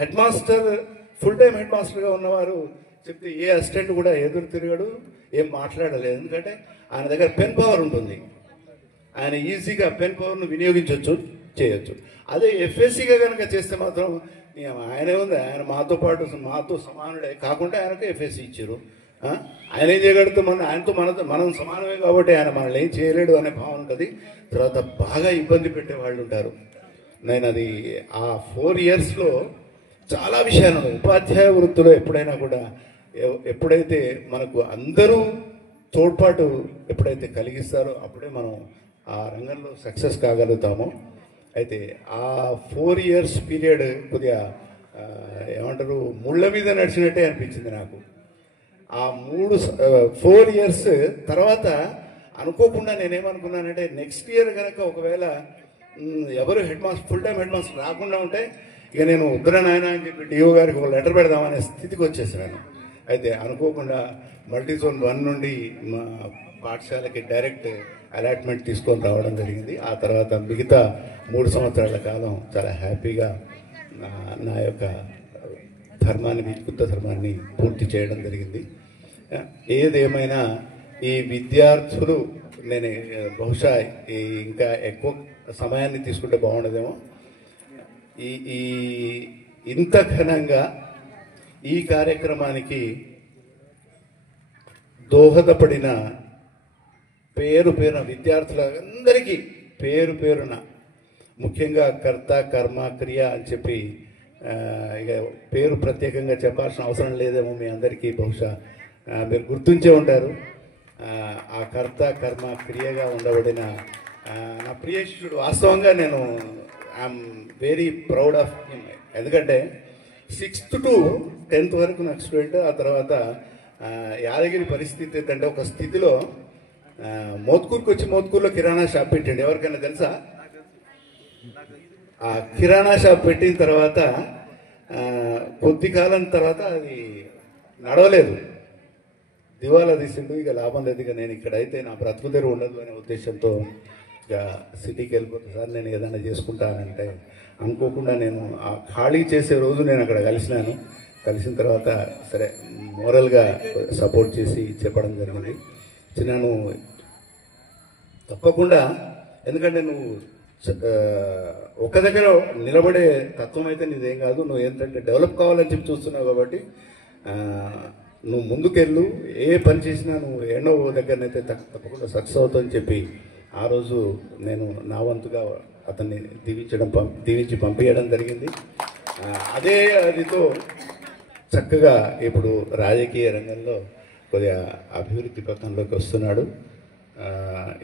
head master full time head మాస్టర్గా ఉన్నవారు చెప్తే ఏ అసిస్టెంట్ కూడా ఎదురు తిరగడు, ఏం మాట్లాడలేదు. ఎందుకంటే ఆయన దగ్గర పెన్ పవర్ ఉంటుంది, ఆయన ఈజీగా పెన్ పవర్ను వినియోగించవచ్చు, చేయొచ్చు. అదే ఎఫ్ఎస్సిగా కనుక చేస్తే మాత్రం ఆయనే ఉంది, ఆయన మాతో సమానుడే కాకుండా ఆయనకు ఎఫ్ఎస్సి ఇచ్చారు. ఆయన ఏం చేయగలుగుతూ మనం సమానమే కాబట్టి ఆయన మనల్ని ఏం చేయలేడు అనే భావన ఉంటుంది. తర్వాత బాగా ఇబ్బంది పెట్టే వాళ్ళు ఉంటారు. నేను అది ఆ 4 ఇయర్స్లో చాలా విషయాలు ఉపాధ్యాయ వృత్తిలో ఎప్పుడైనా కూడా ఎప్పుడైతే మనకు అందరూ తోడ్పాటు ఎప్పుడైతే కలిగిస్తారో అప్పుడే మనం ఆ రంగంలో సక్సెస్ కాగలుగుతాము. అయితే ఆ 4 ఇయర్స్ పీరియడ్ కొద్దిగా ఏమంటారు ముళ్ళ మీద నడిచినట్టే అనిపించింది నాకు. ఆ 4 ఇయర్స్ తర్వాత అనుకోకుండా నేనేమనుకున్నానంటే నెక్స్ట్ ఇయర్ కనుక ఒకవేళ ఎవరు head master full time head master రాకుండా ఉంటే ఇక నేను ఉద్దర నాయన అని చెప్పి డిఓ గారికి ఒక లెటర్ పెడదామనే స్థితికి వచ్చేసాను. అయితే అనుకోకుండా మల్టీజోన్ 1 నుండి మా పాఠశాలకి డైరెక్ట్ అలాట్మెంట్ తీసుకొని రావడం జరిగింది. ఆ తర్వాత మిగతా 3 సంవత్సరాల కాలం చాలా హ్యాపీగా నా యొక్క విద్యుత్ ధర్మాన్ని పూర్తి చేయడం జరిగింది. ఏదేమైనా ఈ విద్యార్థులు నేను బహుశా ఇంకా ఎక్కువ సమయాన్ని తీసుకుంటే బాగుండదేమో. ఈ ఇంత ఘనంగా ఈ కార్యక్రమానికి దోహదపడిన పేరున విద్యార్థులందరికీ పేరున ముఖ్యంగా కర్త కర్మ క్రియ అని చెప్పి ఇక పేరు ప్రత్యేకంగా చెప్పాల్సిన అవసరం లేదేమో, మీ అందరికీ బహుశా మీరు గుర్తుంచే ఉంటారు. ఆ కర్త కర్మ క్రియగా ఉండబడిన నా ప్రియ శిష్యుడు. వాస్తవంగా నేను I'm very proud of him. ఎందుకంటే 6th to 10th వరకు నాకు స్టూడెంట్. ఆ తర్వాత యాదగిరి పరిస్థితి ఏంటంటే ఒక స్థితిలో మోత్కూరుకి వచ్చి మోత్కూరులో కిరాణా షాప్ పెట్టాడు. ఎవరికైనా తెలుసా? ఆ కిరాణా షాప్ పెట్టిన తర్వాత కొద్ది కాలం తర్వాత అది నడవలేదు, దివాలా తీసిండు. ఇక లాభం లేదు, ఇక నేను ఇక్కడైతే నా బ్రతుకు తెరువు ఉండదు అనే ఉద్దేశంతో ఇక సిటీకి వెళ్ళిపోతే సార్ నేను ఏదైనా చేసుకుంటానంటే అనుకోకుండా నేను ఆ ఖాళీ చేసే రోజు నేను అక్కడ కలిసిన తర్వాత సరే మోరల్గా సపోర్ట్ చేసి చెప్పడం జరిగింది. చిన్నాను తప్పకుండా, ఎందుకంటే నువ్వు ఒక దగ్గర నిలబడే తత్వం అయితే నీదేం కాదు. నువ్వు ఏంటంటే డెవలప్ కావాలని చెప్పి చూస్తున్నావు కాబట్టి నువ్వు ముందుకెళ్ళు. ఏ పని చేసినా నువ్వు ఎన్నో దగ్గరనైతే తప్పకుండా సక్సెస్ అవుతావని చెప్పి ఆ రోజు నేను నా వంతుగా అతన్ని దీవించి పంపించడం జరిగింది. అదే అదితో చక్కగా ఇప్పుడు రాజకీయ రంగంలో కొద్దిగా అభివృద్ధి పథంలోకి వస్తున్నాడు.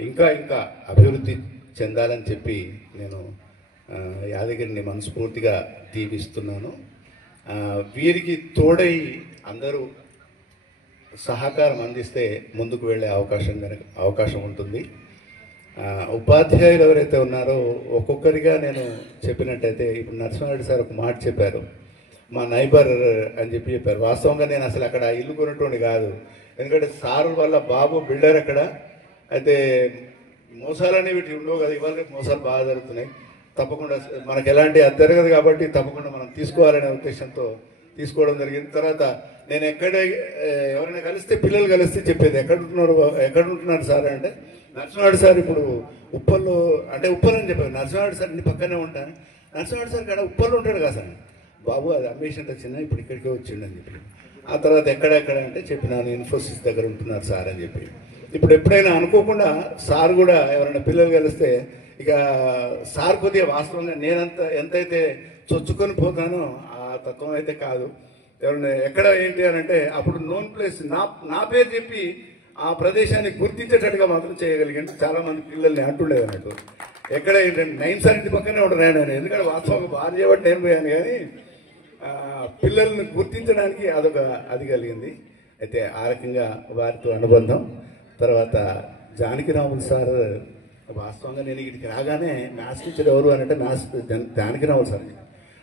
ఇంకా అభివృద్ధి చెందాలని చెప్పి నేను యాదగిరిని మనస్ఫూర్తిగా దీవిస్తున్నాను. వీరికి తోడై అందరూ సహకారం అందిస్తే ముందుకు వెళ్ళే అవకాశం ఉంటుంది. ఉపాధ్యాయులు ఎవరైతే ఉన్నారో ఒక్కొక్కరిగా నేను చెప్పినట్టయితే ఇప్పుడు నరసింహారెడ్డి సార్ ఒక మాట చెప్పారు, మా నైబర్ అని చెప్పారు. వాస్తవంగా నేను అసలు అక్కడ ఇల్లు కొనేటోని కాదు, ఎందుకంటే సార్ వాళ్ళ బాబు బిల్డర్ అక్కడ. అయితే మోసాలు అనేవి ఉండవు కదా, ఇవాళ రేపు మోసాలు బాగా జరుగుతున్నాయి. తప్పకుండా మనకు ఎలాంటి అది జరగదు కాబట్టి తప్పకుండా మనం తీసుకోవాలనే ఉద్దేశంతో తీసుకోవడం జరిగింది. తర్వాత నేను ఎవరైనా కలిస్తే పిల్లలు కలిస్తే చెప్పేది ఎక్కడ ఉంటున్నారు సార్ అంటే నరసింహారెడ్డి సార్ ఇప్పుడు ఉప్పల్లో అంటే ఉప్పల్ అని చెప్పారు. నరసింహారెడ్డి సార్ ఇంటి పక్కనే ఉంటాను. నరసింహారెడ్డి సార్ కాడ ఉప్పల్లో ఉంటాడు కదా సార్. బాబు అది అమ్మేసినంత చిన్న ఇప్పుడు ఇక్కడికే వచ్చిండని చెప్పి ఆ తర్వాత ఎక్కడ అంటే చెప్పినాను ఇన్ఫోసిస్ దగ్గర ఉంటున్నారు సార్ అని చెప్పి. ఇప్పుడు ఎప్పుడైనా అనుకోకుండా సార్ కూడా ఎవరైనా పిల్లలు కలిస్తే ఇక సార్ కొద్దిగా వాస్తవంగా ఎంతైతే చొచ్చుకొని పోతానో ఆ తత్వం అయితే కాదు. ఎవరైనా ఎక్కడ ఏంటి అని అంటే అప్పుడు నోన్ ప్లేస్ నా పేరు చెప్పి ఆ ప్రదేశాన్ని గుర్తించేటట్టుగా మాత్రం చేయగలిగాను. చాలా మంది పిల్లల్ని అంటుండేది అన్నట్టు. ఎక్కడ ఏంటంటే 9 సార్ ఇంటి పక్కనే ఉంటాను నేను, ఎందుకంటే వాస్తవంగా బాగా చేయబట్టి నేను పోయాను, కానీ పిల్లల్ని గుర్తించడానికి అది కలిగింది. అయితే ఆ రకంగా వారితో అనుబంధం. తర్వాత జానకిరాములు సార్ వాస్తవంగా నేను ఇక్కడికి రాగానే మ్యాథ్స్ టీచర్ ఎవరు అని అంటే జానకిరాములు సార్.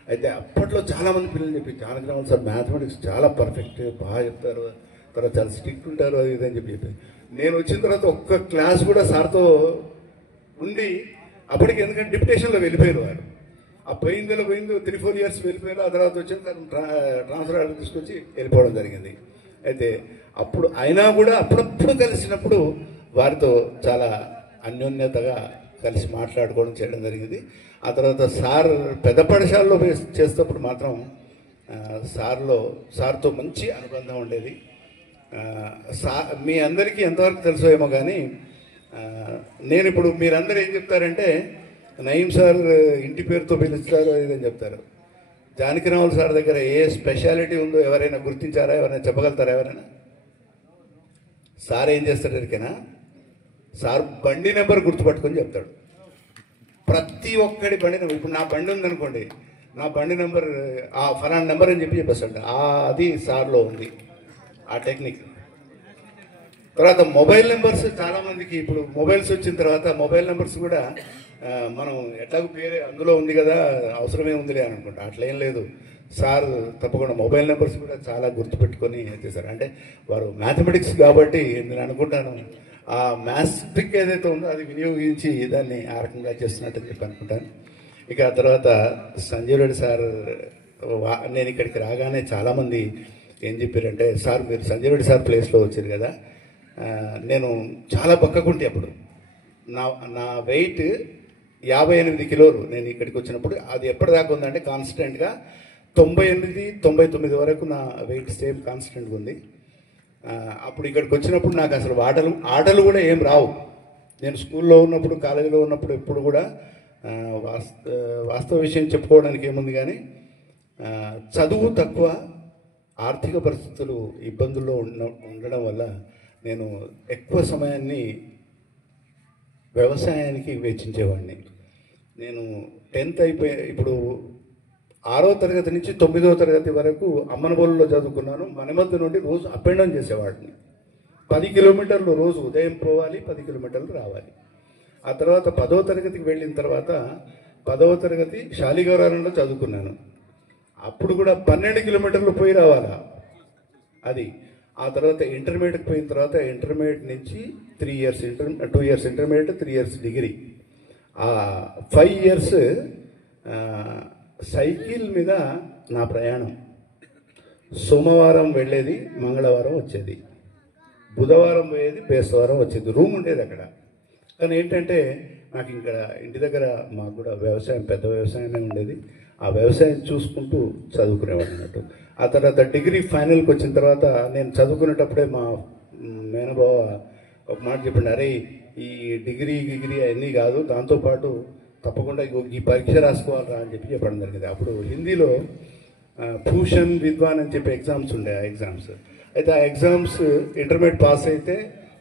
అయితే అప్పట్లో చాలామంది పిల్లలు చెప్పి జానకిరాములు సార్ మ్యాథమెటిక్స్ చాలా పర్ఫెక్ట్, బాగా చెప్తారు, తర్వాత చాలా స్ట్రిక్ట్ ఉంటారు, అది ఇది అని చెప్పి. నేను వచ్చిన తర్వాత ఒక్క క్లాస్ కూడా సార్తో ఉండి అప్పటికి ఎందుకంటే డిప్యుటేషన్లో వెళ్ళిపోయారు వారు. ఆ పోయింది 3-4 years వెళ్ళిపోయారు. ఆ తర్వాత వచ్చిన ట్రాన్స్ఫర్ ఆర్డర్ తీసుకొచ్చి వెళ్ళిపోవడం జరిగింది. అయితే అప్పుడు అయినా కూడా అప్పుడప్పుడు కలిసినప్పుడు వారితో చాలా అన్యోన్యతగా కలిసి మాట్లాడుకోవడం చేయడం జరిగింది. ఆ తర్వాత సార్ పెద్ద పాఠశాలలో చేసేటప్పుడు మాత్రం సార్తో మంచి అనుబంధం ఉండేది. మీ అందరికీ ఎంతవరకు తెలుసో ఏమో కానీ నేను ఇప్పుడు మీరందరూ ఏం చెప్తారంటే నయీం సార్ ఇంటి పేరుతో పిలుస్తారు ఇదని చెప్తారు. జానకిరాములు సార్ దగ్గర ఏ స్పెషాలిటీ ఉందో ఎవరైనా గుర్తించారా? ఎవరైనా చెప్పగలుగుతారా? ఎవరైనా? సార్ ఏం చేస్తాడు ఎరికైనా? సార్ బండి నెంబర్ గుర్తుపట్టుకొని చెప్తాడు. ప్రతి ఒక్కడి బండి నెంబర్. ఇప్పుడు నా బండి ఉందనుకోండి, నా బండి నెంబర్ ఫలానా నెంబర్ అని చెప్పేస్తాడు. అది సార్లో ఉంది ఆ టెక్నిక్. తర్వాత మొబైల్ నెంబర్స్ చాలామందికి ఇప్పుడు మొబైల్స్ వచ్చిన తర్వాత మొబైల్ నెంబర్స్ కూడా మనం ఎట్లాగో పేరే అందులో ఉంది కదా, అవసరమే ఉందిలే అని అనుకుంటా. అట్లేం లేదు. సార్ తప్పకుండా మొబైల్ నెంబర్స్ కూడా చాలా గుర్తుపెట్టుకొని చేశారు. అంటే వారు మ్యాథమెటిక్స్ కాబట్టి నేను అనుకుంటాను ఆ మ్యాథ్స్ ట్రిక్ ఏదైతే ఉందో అది వినియోగించి దాన్ని ఆ రకంగా చేస్తున్నట్టు చెప్పి అనుకుంటాను. ఇక ఆ తర్వాత సంజీవ్ రెడ్డి సార్ నేను ఇక్కడికి రాగానే చాలామంది ఏం చెప్పారంటే, సార్ మీరు సంజీవ్ రెడ్డి సార్ ప్లేస్లో వచ్చారు కదా. నేను చాలా బక్కకుంటే అప్పుడు నా వెయిట్ 58 కిలోలు. నేను ఇక్కడికి వచ్చినప్పుడు అది ఎప్పటిదాకా ఉందంటే కాన్స్టెంట్గా 98-99 వరకు నా వెయిట్ సేమ్ కాన్స్టెంట్గా ఉంది. అప్పుడు ఇక్కడికి వచ్చినప్పుడు నాకు అసలు ఆటలు కూడా ఏం రావు. నేను స్కూల్లో ఉన్నప్పుడు కాలేజీలో ఉన్నప్పుడు ఎప్పుడు కూడా వాస్తవ విషయం చెప్పుకోవడానికి ఏముంది, కానీ చదువు తక్కువ, ఆర్థిక పరిస్థితులు ఇబ్బందుల్లో ఉండడం వల్ల నేను ఎక్కువ సమయాన్ని వ్యవసాయానికి వెచ్చించేవాడిని. నేను 10th అయిపోయి ఇప్పుడు 6వ తరగతి నుంచి 9వ తరగతి వరకు అమ్మనబోలులో చదువుకున్నాను. మణిమద్దు నుండి రోజు అప్ అండ్ డౌన్ చేసేవాడిని. 10 కిలోమీటర్లు రోజు ఉదయం పోవాలి, 10 కిలోమీటర్లు రావాలి. ఆ తర్వాత 10వ తరగతికి వెళ్ళిన తర్వాత 10వ తరగతి శాలిగౌరవంలో చదువుకున్నాను. అప్పుడు కూడా 12 కిలోమీటర్లు పోయి రావాలా అది. ఆ తర్వాత ఇంటర్మీడియట్కి పోయిన తర్వాత ఇంటర్మీడియట్ నుంచి 2 ఇయర్స్ ఇంటర్మీడియట్, 3 ఇయర్స్ డిగ్రీ. ఆ 5 ఇయర్స్ సైకిల్ మీద నా ప్రయాణం. సోమవారం వెళ్ళేది, మంగళవారం వచ్చేది, బుధవారం పోయేది, బేస్తవారం వచ్చేది. రూమ్ ఉండేది అక్కడ. కానీ ఏంటంటే నాకు ఇక్కడ ఇంటి దగ్గర మాకు కూడా వ్యవసాయం, పెద్ద వ్యవసాయమే ఉండేది. ఆ వ్యవసాయం చూసుకుంటూ చదువుకునేవాడు అన్నట్టు. ఆ తర్వాత డిగ్రీ ఫైనల్కి వచ్చిన తర్వాత నేను చదువుకునేటప్పుడే మా మేనబావ ఒక మాట చెప్పండి, అరే ఈ డిగ్రీ అన్నీ కాదు, దాంతోపాటు తప్పకుండా ఈ పరీక్ష రాసుకోవాలరా అని చెప్పడం జరిగింది. అప్పుడు హిందీలో భూషణ్, విద్వాన్ అని చెప్పి ఎగ్జామ్స్ ఉండే. ఆ ఎగ్జామ్స్ అయితే ఆ ఎగ్జామ్స్ ఇంటర్మీడియట్ పాస్ అయితే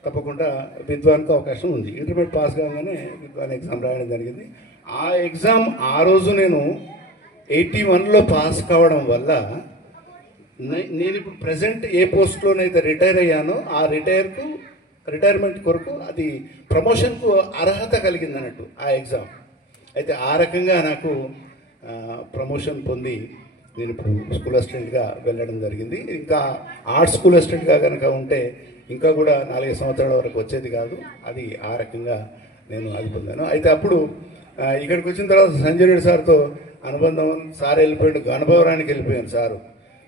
తప్పకుండా విద్వాన్కి అవకాశం ఉంది. ఇంటర్మీడియట్ పాస్ కాగానే విద్వాన్ ఎగ్జామ్ రాయడం జరిగింది. ఆ ఎగ్జామ్ ఆ రోజు నేను 81లో పాస్ కావడం వల్ల నేను ఇప్పుడు ప్రజెంట్ ఏ పోస్ట్లోనైతే రిటైర్ అయ్యానో ఆ రిటైర్మెంట్ కొరకు అది ప్రమోషన్కు అర్హత కలిగింది అన్నట్టు ఆ ఎగ్జామ్. అయితే ఆ రకంగా నాకు ప్రమోషన్ పొంది నేను ఇప్పుడు స్కూల్ అసిస్టెంట్గా వెళ్ళడం జరిగింది. ఇంకా ఆర్ట్స్ స్కూల్ అసిస్టెంట్గా కనుక ఉంటే ఇంకా కూడా 4 సంవత్సరాల వరకు వచ్చేది కాదు. అది ఆ రకంగా నేను అది పొందాను. అయితే అప్పుడు ఇక్కడికి వచ్చిన తర్వాత సంజయ్ రెడ్డి సార్తో అనుబంధం. సార్ వెళ్ళిపోయాడు, గణభవరానికి వెళ్ళిపోయాను సారు.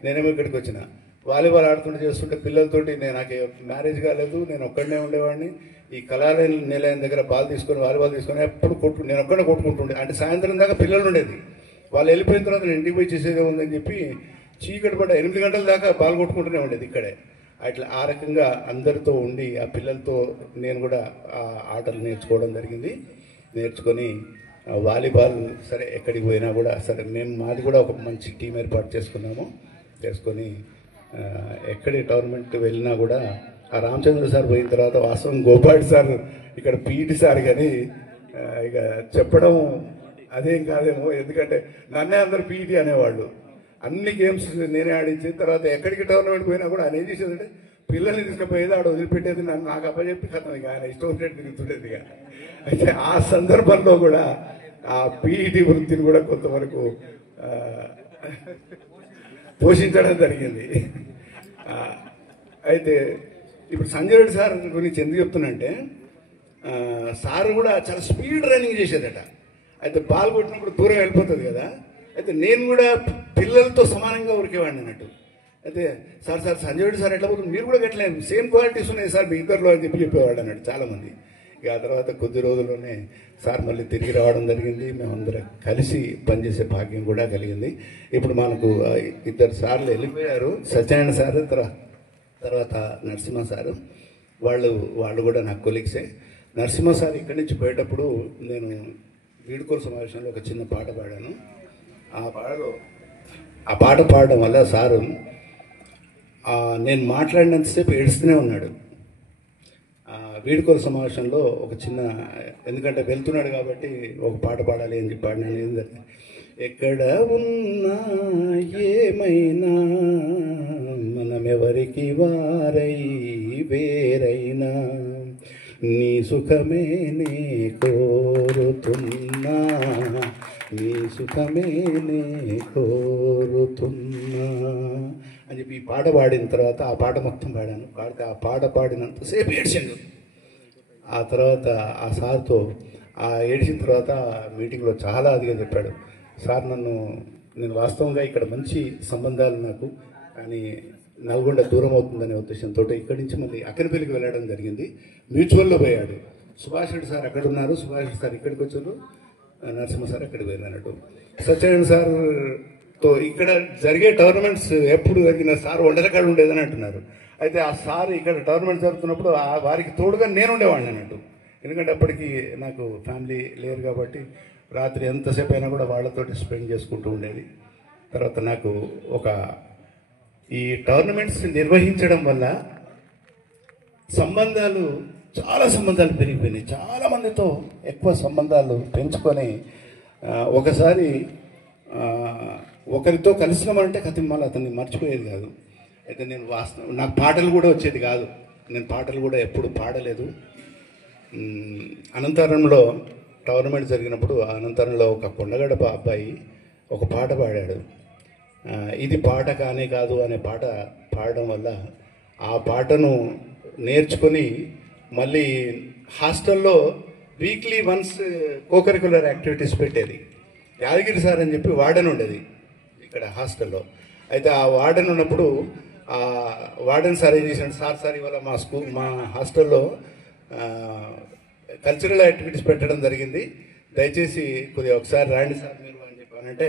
నేనేమో ఇక్కడికి వచ్చిన వాలీబాల్ ఆడుతుంటే చేస్తుంటే పిల్లలతోటి నాకు మ్యారేజ్ కాలేదు, నేను ఒక్కడనే ఉండేవాడిని. ఈ కళాలయ నిలయం దగ్గర వాలీబాల్ తీసుకొని ఎప్పుడు నేను ఒక్కడే కొట్టుకుంటుండే. అంటే సాయంత్రం దాకా పిల్లలు ఉండేది. వాళ్ళు వెళ్ళిపోయిన తర్వాత నేను ఇంటికి పోయి చేసేదే ఉందని చెప్పి చీకటి పడ్డ 8 గంటల దాకా బాల్ కొట్టుకుంటూనే ఉండేది ఇక్కడే. అట్లా ఆ రకంగా అందరితో ఉండి ఆ పిల్లలతో నేను కూడా ఆ ఆటలు నేర్చుకోవడం జరిగింది. నేర్చుకొని వాలీబాల్ సరే ఎక్కడికి పోయినా కూడా సరే మాది కూడా ఒక మంచి టీం ఏర్పాటు చేసుకొని ఎక్కడి టోర్నమెంట్ వెళ్ళినా కూడా ఆ రామచంద్ర సార్ పోయిన తర్వాత వాస్తవం గోపాటి సార్ ఇక్కడ పీఈటీ సార్ కానీ ఇక చెప్పడం అదేం కాదేమో, ఎందుకంటే నన్నే అందరు పీఈటీ అనేవాళ్ళు. అన్ని గేమ్స్ నేనే ఆడించిన తర్వాత ఎక్కడికి టోర్నమెంట్ పోయినా కూడా ఆయన ఏం చేసేదంటే పిల్లల్ని తీసుకుపోయేది, ఆడ వదిలిపెట్టేది, నాకు అప్పచెప్పి కథం ఇక ఆయన ఇష్టం వచ్చినట్టు తిరుగుతుండేది. ఇక అయితే ఆ సందర్భంలో కూడా ఆ పీఈటీ వృత్తిని కూడా కొంతవరకు పోషించడం జరిగింది. అయితే ఇప్పుడు సంజయ్ రెడ్డి సార్ గురించి ఎందుకు చెప్తున్నంటే సార్ కూడా చాలా స్పీడ్ రన్నింగ్ చేసేదట. అయితే బాల్ కొట్టినప్పుడు దూరం వెళ్ళిపోతుంది కదా. అయితే నేను కూడా పిల్లలతో సమానంగా ఉరికేవాడిని అన్నట్టు. అయితే సార్ సంజయ్ రెడ్డి సార్ ఎట్లా పోతుంది, మీరు కూడా ఎట్లేదు, సేమ్ క్వాలిటీస్ ఉన్నాయి సార్ మీ ఇద్దరిలో అని చెప్పేవాడు అన్నట్టు చాలామంది. ఇక ఆ తర్వాత కొద్ది రోజుల్లోనే సార్ మళ్ళీ తిరిగి రావడం జరిగింది. మేమందరం కలిసి పనిచేసే భాగ్యం కూడా కలిగింది. ఇప్పుడు మనకు 2 సార్లు వెళ్ళిపోయారు, సత్యనారాయణ సార్ తర్వాత నరసింహ సారు. వాళ్ళు కూడా నాకు కొలీగ్సే. నరసింహ సార్ ఇక్కడి నుంచి పోయేటప్పుడు నేను వీడుకోలు సమావేశంలో ఒక చిన్న పాట పాడాను. ఆ పాట పాడడం వల్ల సారు నేను మాట్లాడినంతసేపు ఏడుస్తూనే ఉన్నాడు. వీడుకోలు సమావేశంలో ఒక చిన్న, ఎందుకంటే వెళ్తున్నాడు కాబట్టి ఒక పాట పాడాలి అని చెప్పి పాడినాను. ఏంటంటే ఎక్కడ ఉన్నా ఏమైనా మనమెవరికి వారై వేరైనా నీ సుఖమే నే కోరుతున్నా, నీ సుఖమే నే కోరుతున్నా అని చెప్పి ఈ పాట పాడిన తర్వాత ఆ పాట మొత్తం పాడాను. ఆ పాట పాడినంతసేపు ఏడ్చాను. ఆ తర్వాత ఆ సార్తో ఏడ్చిన తర్వాత మీటింగ్లో చాలా అదిగా చెప్పాడు సార్, నేను వాస్తవంగా ఇక్కడ మంచి సంబంధాలు నాకు, కానీ నల్గొండ దూరం అవుతుందనే ఉద్దేశంతో ఇక్కడి నుంచి మళ్ళీ అక్కడిపల్లికి వెళ్ళడం జరిగింది. మ్యూచువల్లో పోయాడు. సుభాష్ రెడ్డి సార్ అక్కడ ఉన్నారు, సుభాష్ రెడ్డి సార్ ఇక్కడికి వచ్చారు, నరసింహ సార్ అక్కడికి పోయింది అన్నట్టు. సత్యనారాయణ సార్తో ఇక్కడ జరిగే టోర్నమెంట్స్ ఎప్పుడు జరిగిన సార్ ఒండలకాడ ఉండేదని అంటున్నారు. అయితే ఆ సార్ ఇక్కడ టోర్నమెంట్ జరుగుతున్నప్పుడు వారికి తోడుగా నేను ఉండేవాడిని అన్నట్టు. ఎందుకంటే అప్పటికి నాకు ఫ్యామిలీ లేరు కాబట్టి రాత్రి ఎంతసేపు అయినా కూడా వాళ్ళతోటి స్పెండ్ చేసుకుంటూ ఉండేది. తర్వాత నాకు ఈ టోర్నమెంట్స్ నిర్వహించడం వల్ల సంబంధాలు చాలా సంబంధాలు పెరిగిపోయినాయి. చాలామందితో ఎక్కువ సంబంధాలు పెంచుకొని ఒకసారి ఒకరితో కలిసినామంటే కథ మళ్ళీ అతన్ని మర్చిపోయేది కాదు. అయితే నేను నాకు పాటలు కూడా వచ్చేది కాదు. నేను పాటలు కూడా ఎప్పుడు పాడలేదు. అనంతరంలో టోర్నమెంట్ జరిగినప్పుడు అనంతరంలో ఒక కొండగడప అబ్బాయి ఒక పాట పాడాడు. ఇది పాట కానే కాదు అనే పాట పాడడం వల్ల ఆ పాటను నేర్చుకొని మళ్ళీ హాస్టల్లో వీక్లీ వన్స్ కోకరికులర్ యాక్టివిటీస్ పెట్టేది. యాదగిరి సార్ అని చెప్పి వార్డెన్ ఉండేది ఇక్కడ హాస్టల్లో. అయితే ఆ వార్డెన్ ఉన్నప్పుడు ఆ వార్డెన్ సార్ ఏం చేశాడు, సార్ ఇవాళ మా హాస్టల్లో కల్చరల్ యాక్టివిటీస్ పెట్టడం జరిగింది, దయచేసి కొద్దిగా ఒకసారి రాండి సార్ మీరు అని చెప్పానంటే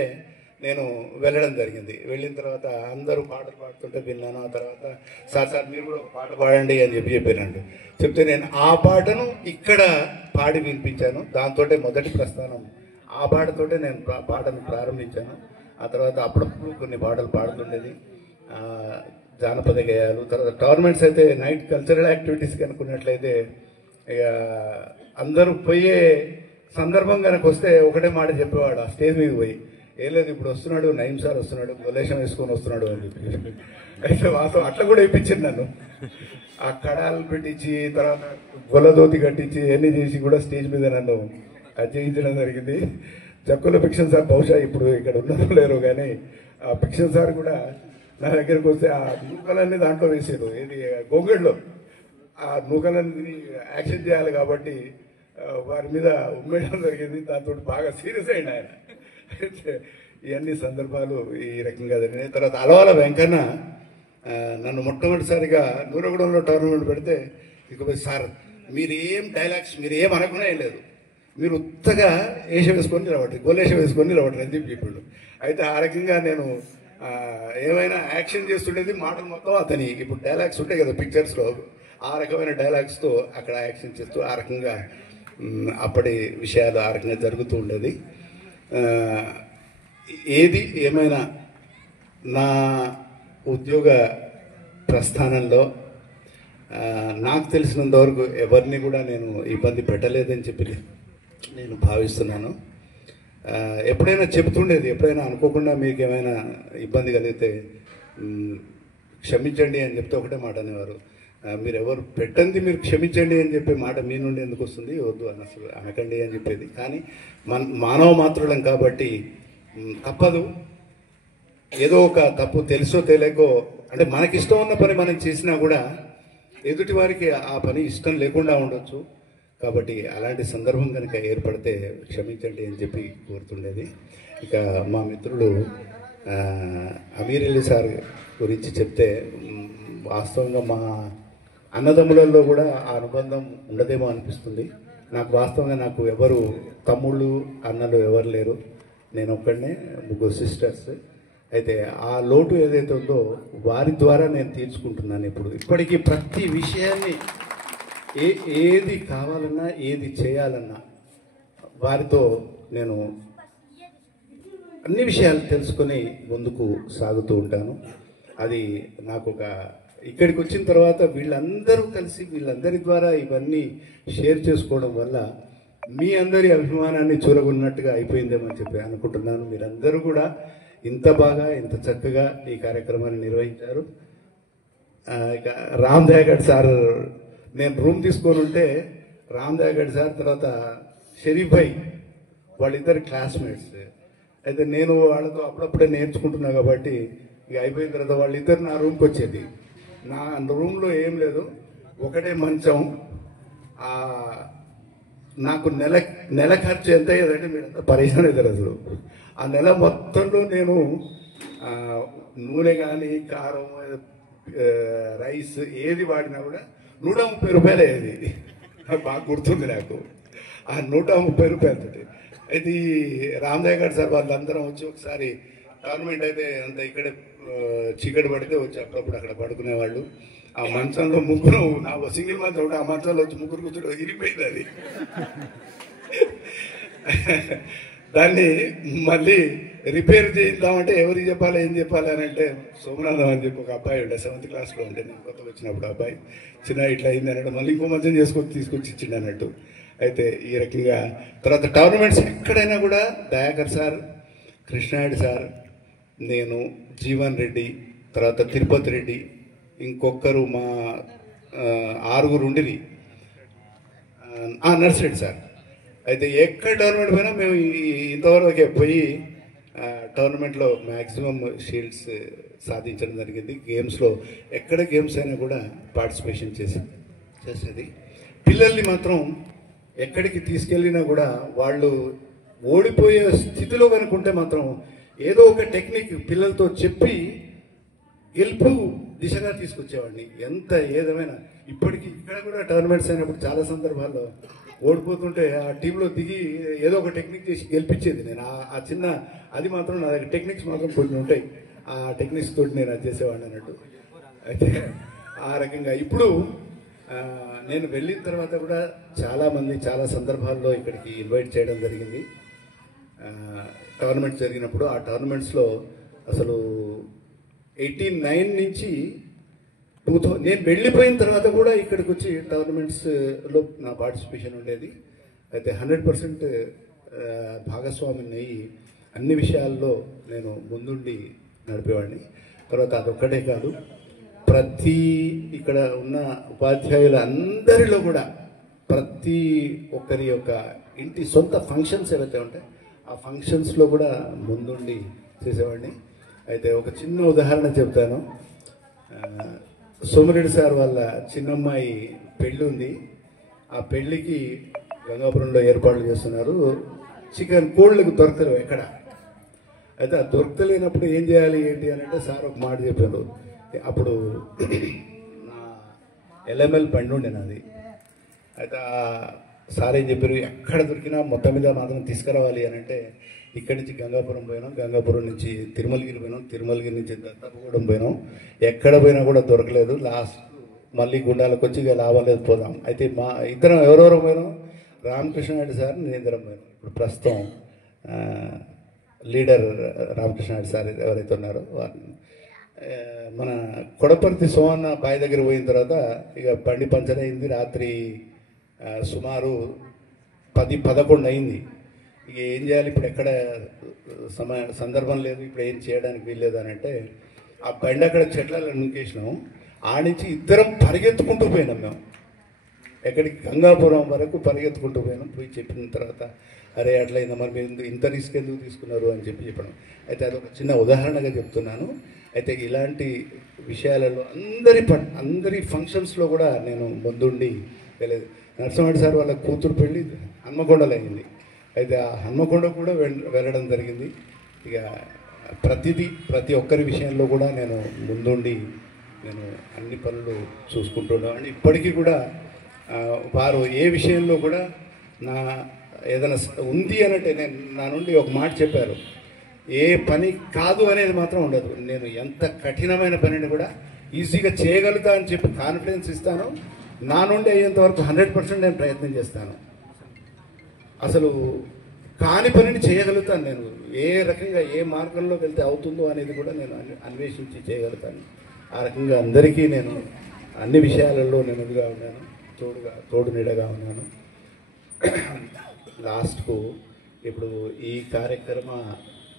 నేను వెళ్ళడం జరిగింది. వెళ్ళిన తర్వాత అందరూ పాటలు పాడుతుంటే విన్నాను. ఆ తర్వాత సార్ మీరు కూడా ఒక పాట పాడండి అని చెప్పానండి. చెప్తే నేను ఆ పాటను ఇక్కడ పాడి వినిపించాను. దాంతో మొదటి ప్రస్థానం ఆ పాటతోటే నేను పాటను ప్రారంభించాను. ఆ తర్వాత అప్పుడప్పుడు కొన్ని పాటలు పాడుతుండేది, జానపద గేయాలు. తర్వాత టోర్నమెంట్స్ అయితే నైట్ కల్చరల్ యాక్టివిటీస్కి అనుకున్నట్లయితే ఇక అందరూ పోయే సందర్భం కనుక వస్తే ఒకటే మాట చెప్పేవాడు ఆ స్టేజ్ మీద పోయి, ఏం లేదు ఇప్పుడు వస్తున్నాడు నయీం సార్ వస్తున్నాడు, గొలేషం వేసుకొని వస్తున్నాడు అని చెప్పి. అయితే వాస్తవం అట్లా కూడా వేయించింది నన్ను. ఆ కడాలు పెట్టించి తర్వాత గొల్లదోతి కట్టించి అన్నీ చేసి కూడా స్టేజ్ మీద నన్ను చేయించడం జరిగింది. జక్కుల పిక్షన్ సార్ బహుశా ఇప్పుడు ఇక్కడ ఉన్నారో లేరు కానీ ఆ పిక్షన్ సార్ కూడా నా దగ్గరికి వస్తే ఆ నూకలన్నీ దాంట్లో వేసారు, ఇది గోంగడ్లో ఆ నూకలన్నీ యాక్షన్ చేయాలి కాబట్టి వారి మీద ఉమ్మేయడం జరిగింది. దాంతో బాగా సీరియస్ అయింది ఆయన. ఇవన్నీ సందర్భాలు ఈ రకంగా జరిగినాయి. తర్వాత అలవాల వెంకన్న నన్ను మొట్టమొదటిసారిగా నూరగూడెంలో టోర్నమెంట్ పెడితే ఇక సార్ మీరేం డైలాగ్స్ మీరేం అనుకునే లేదు, మీరు ఉత్తగా వేషం వేసుకొని నిలబడి గోలేషం వేసుకొని నిలబడరు అని చెప్పాడు. అయితే ఆ రకంగా నేను ఏమైనా యాక్షన్ చేస్తుండేది, మాటలు మొత్తం అతని ఇప్పుడు డైలాగ్స్ ఉంటాయి కదా పిక్చర్స్లో, ఆ రకమైన డైలాగ్స్తో అక్కడ యాక్షన్ చేస్తూ ఆ రకంగా అప్పటి విషయాలు ఆ రకంగా జరుగుతూ ఉండేది. ఏది ఏమైనా నా ఉద్యోగ ప్రస్థానంలో నాకు తెలిసినంత వరకు ఎవరిని కూడా నేను ఇబ్బంది పెట్టలేదని చెప్పి నేను భావిస్తున్నాను. ఎప్పుడైనా చెబుతుండేది, ఎప్పుడైనా అనుకోకుండా మీకు ఏమైనా ఇబ్బంది కలిగితే క్షమించండి అని చెప్తే ఒకటే మాట అనేవారు, మీరు ఎవరు పెట్టండి మీరు క్షమించండి అని చెప్పే మాట మీ నుండి ఎందుకు వస్తుంది, వద్దు అసలు అనకండి అని చెప్పేది. కానీ మానవ మాత్రులం కాబట్టి తప్పదు. ఏదో ఒక తప్పు తెలుసో తెలియకో అంటే మనకిష్టం ఉన్న పని మనం చేసినా కూడా ఎదుటి వారికి ఆ పని ఇష్టం లేకుండా ఉండొచ్చు. కాబట్టి అలాంటి సందర్భం కనుక ఏర్పడితే క్షమించండి అని చెప్పి కోరుతుండేది. ఇక మా మిత్రుడు అమీర్ అలీ సార్ గురించి చెప్తే వాస్తవంగా మా అన్నదమ్ములలో కూడా ఆ అనుబంధం ఉండదేమో అనిపిస్తుంది. వాస్తవంగా నాకు ఎవరు తమ్ముళ్ళు అన్నలు ఎవరు లేరు, నేను ఒక్కడనే, ముగ్గురు సిస్టర్స్. అయితే ఆ లోటు ఏదైతే ఉందో వారి ద్వారా నేను తీర్చుకుంటున్నాను. ఇప్పటికీ ప్రతి విషయాన్ని ఏది కావాలన్నా ఏది చేయాలన్నా వారితో నేను అన్ని విషయాలు తెలుసుకొని ముందుకు సాగుతూ ఉంటాను. అది నాకు ఇక్కడికి వచ్చిన తర్వాత వీళ్ళందరూ కలిసి వీళ్ళందరి ద్వారా ఇవన్నీ షేర్ చేసుకోవడం వల్ల మీ అందరి అభిమానాన్ని చూరగొన్నట్టుగా అయిపోయిందేమని చెప్పి అనుకుంటున్నాను. మీరందరూ కూడా ఇంత బాగా ఇంత చక్కగా ఈ కార్యక్రమాన్ని నిర్వహించారు. ఇక రామ్ దయాగఢ్ సార్, నేను రూమ్ తీసుకొని ఉంటే రామ్ దయాగఢ్ సార్ తర్వాత షరీఫ్ భాయ్ వాళ్ళిద్దరు క్లాస్మేట్స్. అయితే నేను వాళ్ళతో అప్పుడప్పుడే నేర్చుకుంటున్నా కాబట్టి ఇక అయిపోయిన తర్వాత వాళ్ళిద్దరు నా రూమ్కి వచ్చేది. నా రూమ్లో ఏం లేదు, ఒకటే మంచం. నాకు నెల ఖర్చు ఎంత అయ్యేదంటే మీరంతా పరిశ్రమ అవుతారు అసలు. ఆ నెల మొత్తంలో నేను నూనె కానీ కారం రైస్ ఏది వాడినా కూడా 130 రూపాయలు అయ్యేది. బాగా గుర్తుంది నాకు ఆ 130 రూపాయలతో. అయితే ఈ రామ్ దయాగఢ్ సార్ వాళ్ళందరం వచ్చి ఒకసారి టోర్నమెంట్ అయితే అంత ఇక్కడే చీకటి పడితే వచ్చి అప్పుడప్పుడు అక్కడ పడుకునేవాళ్ళు. ఆ మంచంలో ముగ్గురు, నా సింగిల్ మంచం ఉంటే ఆ మంచంలో వచ్చి ముగ్గురు కూర్చోడం ఇరిగిపోయింది అది. దాన్ని మళ్ళీ రిపేర్ చేద్దామంటే ఎవరికి చెప్పాలి ఏం చెప్పాలి అని అంటే సోమనాథం అని చెప్పి ఒక అబ్బాయి ఉండే 7th క్లాస్లో ఉంటే నేను కొత్తగా వచ్చినప్పుడు అబ్బాయి చిన్న ఇట్లా అయింది అన్నట్టు మళ్ళీ ఇంకో మధ్యం తీసుకొచ్చి ఇచ్చిండు అన్నట్టు. అయితే ఈ రకంగా తర్వాత టోర్నమెంట్స్ ఎక్కడైనా కూడా దయాకర్ సార్, కృష్ణారెడ్డి సార్, నేను, జీవన్ రెడ్డి, తర్వాత తిరుపతి రెడ్డి, ఇంకొకరు మా 6 ఉండిరి, నర్సిరెడ్డి సార్. అయితే ఎక్కడ టోర్నమెంట్ పోయినా మేము ఇంతవరకు పోయి టోర్నమెంట్లో మ్యాక్సిమం షీల్డ్స్ సాధించడం జరిగింది. గేమ్స్లో ఎక్కడ గేమ్స్ అయినా కూడా పార్టిసిపేషన్ చేసేది. పిల్లల్ని మాత్రం ఎక్కడికి తీసుకెళ్ళినా కూడా వాళ్ళు ఓడిపోయే స్థితిలో కనుకుంటే మాత్రం ఏదో ఒక టెక్నిక్ పిల్లలతో చెప్పి గెలుపు దిశగా తీసుకొచ్చేవాడిని. ఎంత ఏదేమైనా ఇప్పటికీ ఇక్కడ కూడా టోర్నమెంట్స్ అయినప్పుడు చాలా సందర్భాల్లో ఓడిపోతుంటే ఆ టీంలో దిగి ఏదో ఒక టెక్నిక్ చేసి గెలిపించేది నేను. ఆ చిన్న అది మాత్రం నా దగ్గర టెక్నిక్స్ మాత్రం కొన్ని ఉంటాయి. ఆ టెక్నిక్స్ తోటి నేను అది చేసేవాడిని అన్నట్టు. అయితే ఆ రకంగా ఇప్పుడు నేను వెళ్ళిన తర్వాత కూడా చాలామంది చాలా సందర్భాల్లో ఇక్కడికి ఇన్వైట్ చేయడం జరిగింది. టోర్నమెంట్స్ జరిగినప్పుడు ఆ టోర్నమెంట్స్లో అసలు 89 నుంచి 2000 నేను వెళ్ళిపోయిన తర్వాత కూడా ఇక్కడికి వచ్చి టోర్నమెంట్స్లో నా పార్టిసిపేషన్ ఉండేది. అయితే 100% భాగస్వామిని అయ్యి అన్ని విషయాల్లో నేను ముందుండి నడిపేవాడిని. తర్వాత అదొక్కటే కాదు, ప్రతి ఇక్కడ ఉన్న ఉపాధ్యాయుల అందరిలో కూడా ప్రతి ఒక్కరి యొక్క ఇంటి సొంత ఫంక్షన్స్ ఏవైతే ఉంటాయి ఆ ఫంక్షన్స్లో కూడా ముందుండి చేసేవాడిని. అయితే ఒక చిన్న ఉదాహరణ చెప్తాను. సోమిరెడ్డి సార్ వాళ్ళ చిన్నమ్మాయి పెళ్ళి ఉంది. ఆ పెళ్ళికి గంగాపురంలో ఏర్పాట్లు చేస్తున్నారు. చికెన్ కోళ్ళకు దొరకలేవు ఎక్కడ. అయితే ఆ దొరకలేనప్పుడు ఏం చేయాలి ఏంటి అని అంటే సార్ ఒక మాట చెప్పారు. అప్పుడు నా LML బండి ఉండే నాది. అయితే సార్ ఏం చెప్పారు, ఎక్కడ దొరికినా మొత్తం మీద మాత్రం తీసుకురావాలి అని అంటే ఇక్కడి నుంచి గంగాపురం పోయినాం, గంగాపురం నుంచి తిరుమలగిరి పోయినాం, తిరుమలగిరి నుంచి దత్తపగూడెం పోయినాం. ఎక్కడ పోయినా కూడా దొరకలేదు. లాస్ట్ మళ్ళీ గుండాలకు వచ్చి ఇక లాభం లేదు పోదాం. అయితే మా ఇద్దరం ఎవరెవరు పోయినాం, రామకృష్ణారెడ్డి సార్, నేను ఇద్దరం పోయినాం. ఇప్పుడు ప్రస్తుతం లీడర్ రామకృష్ణారెడ్డి సార్ ఎవరైతే ఉన్నారో వారిని మన కొడపర్తి సోమన్న బావి దగ్గర పోయిన తర్వాత ఇక బండి పంచర్ అయింది. రాత్రి సుమారు 10-11 అయింది. ఇక ఏం చేయాలి, ఇప్పుడు ఎక్కడ సందర్భం లేదు, ఇప్పుడు ఏం చేయడానికి వీల్లేదు అని అంటే ఆ బండి అక్కడ చెట్లలో నూకేసినాం. ఆడించి ఇద్దరం పరిగెత్తుకుంటూ పోయినాం. మేము ఎక్కడికి గంగాపురం వరకు పరిగెత్తుకుంటూ పోయినాం. పోయి చెప్పిన తర్వాత అరే అట్లయిందా, మరి మీరు ఇంత రిస్క్ ఎందుకు తీసుకున్నారు అని చెప్పడం. అయితే అదొక చిన్న ఉదాహరణగా చెప్తున్నాను. అయితే ఇలాంటి విషయాలలో అందరి ఫంక్షన్స్లో కూడా నేను ముందుండి వెళ్ళేది. నరసింహారెడ్డి సార్ వాళ్ళ కూతురు పెళ్ళి హన్మకొండలో అయింది. అయితే ఆ హన్మకొండ కూడా వెళ్ళడం జరిగింది. ఇక ప్రతి ఒక్కరి విషయంలో కూడా నేను ముందుండి నేను అన్ని పనులు చూసుకుంటున్నాను. ఇప్పటికీ కూడా వారు ఏ విషయంలో కూడా నా ఏదైనా ఉంది అనంటే నా నుండి ఒక మాట చెప్పారు, ఏ పని కాదు అనేది మాత్రం ఉండదు. నేను ఎంత కఠినమైన పనిని కూడా ఈజీగా చేయగలుగుతా అని చెప్పి కాన్ఫిడెన్స్ ఇస్తాను. నా నుండి అయ్యేంత వరకు 100% నేను ప్రయత్నం చేస్తాను. అసలు కాని పనిని చేయగలుగుతాను. నేను ఏ రకంగా ఏ మార్గంలో వెళ్తే అవుతుందో అనేది కూడా నేను అన్వేషించి చేయగలుగుతాను. ఆ రకంగా అందరికీ నేను అన్ని విషయాలలో నెమ్మదిగా ఉన్నాను, తోడు నీడగా ఉన్నాను. లాస్ట్కు ఇప్పుడు ఈ కార్యక్రమ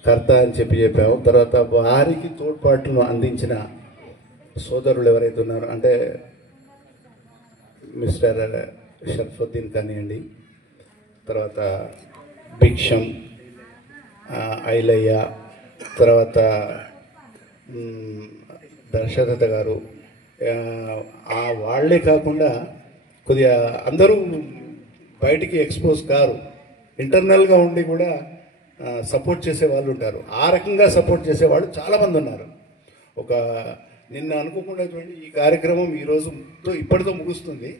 కర్త అని చెప్పాము. తర్వాత వారికి తోడ్పాటును అందించిన సోదరులు ఎవరైతే ఉన్నారో అంటే మిస్టర్ షర్ఫుద్దీన్ కానివ్వండి, తర్వాత భిక్షం, ఐలయ్య, తర్వాత దర్శరథ గారు, వాళ్ళే కాకుండా కొద్దిగా అందరూ బయటికి ఎక్స్పోజ్ కారు, ఇంటర్నల్గా ఉండి కూడా సపోర్ట్ చేసే వాళ్ళు ఉంటారు. ఆ రకంగా సపోర్ట్ చేసేవాళ్ళు చాలామంది ఉన్నారు. నిన్న అనుకోకుండా చూడండి, ఈ కార్యక్రమం ఇప్పటితో ముగుస్తుంది.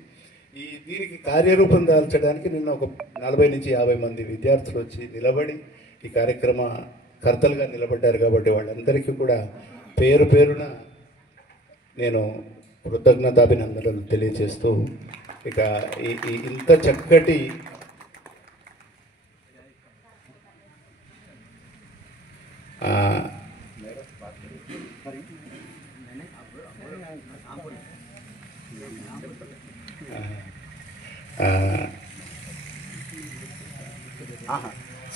దీనికి కార్యరూపం దాల్చడానికి నిన్న ఒక 40 నుంచి 50 మంది విద్యార్థులు వచ్చి నిలబడి ఈ కార్యక్రమ కర్తలుగా నిలబడ్డారు. కాబట్టి వాళ్ళందరికీ కూడా పేరు పేరున నేను కృతజ్ఞతాభినందనలు తెలియజేస్తూ ఇక ఇంత చక్కటి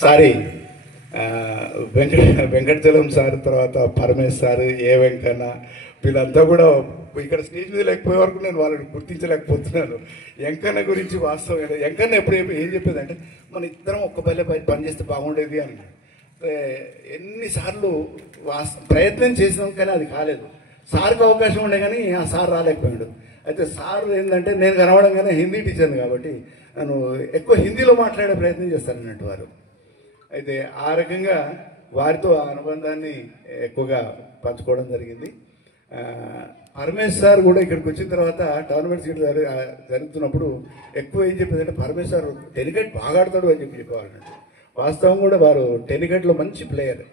సారీ వెంకటచలం సార్, తర్వాత పరమేశ్ సార్, ఏ వెంకన్న, వీళ్ళంతా కూడా ఇక్కడ స్టేజ్ మీద లేకపోయే వరకు నేను వాళ్ళని గుర్తించలేకపోతున్నాను. వెంకన్న గురించి వాస్తవం వెంకన్న ఎప్పుడు ఏం చెప్పేదంటే మన ఇద్దరం ఒక్క పల్లె పని చేస్తే బాగుండేది అని. ఎన్నిసార్లు ప్రయత్నం చేసినాం కానీ అది కాలేదు. సార్కి అవకాశం ఉండే కానీ ఆ సార్ రాలేకపోయాడు. అయితే సార్ ఏంటంటే నేను కనవడంగానే హిందీ టీచర్ని కాబట్టి నన్ను ఎక్కువ హిందీలో మాట్లాడే ప్రయత్నం చేస్తాను అన్నట్టు వారు. అయితే ఆ రకంగా వారితో ఆ అనుబంధాన్ని ఎక్కువగా పంచుకోవడం జరిగింది. పరమేశ్ సార్ కూడా ఇక్కడికి వచ్చిన తర్వాత టోర్నమెంట్స్ జరుగుతున్నప్పుడు ఎక్కువ ఏం చెప్పేదంటే పరమేశ్ సార్ టెనికెట్ బాగా ఆడతాడు అని చెప్పేవాళ్ళండి. వాస్తవం కూడా వారు టెనికెట్లో మంచి ప్లేయర్.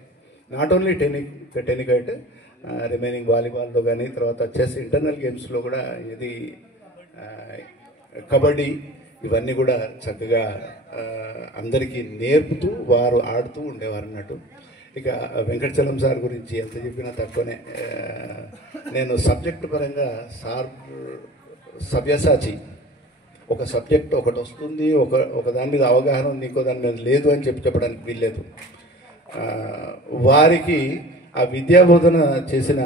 నాట్ ఓన్లీ టెనికెట్, రిమైనింగ్ వాలీబాల్లో కానీ, తర్వాత చెస్ ఇంటర్నల్ గేమ్స్లో కూడా ఇది కబడ్డీ ఇవన్నీ కూడా చక్కగా అందరికీ నేర్పుతూ వారు ఆడుతూ ఉండేవారు అన్నట్టు. ఇక వెంకటచలం సార్ గురించి ఎంత చెప్పినా తక్కువనే. నేను సబ్జెక్టు పరంగా సార్ సవ్యసాచి, ఒక సబ్జెక్ట్ ఒకటి వస్తుంది, ఒక దాని మీద అవగాహన ఉంది, ఇంకో దాని మీద లేదు అని చెప్పడానికి వీల్లేదు. వారికి ఆ విద్యాబోధన చేసిన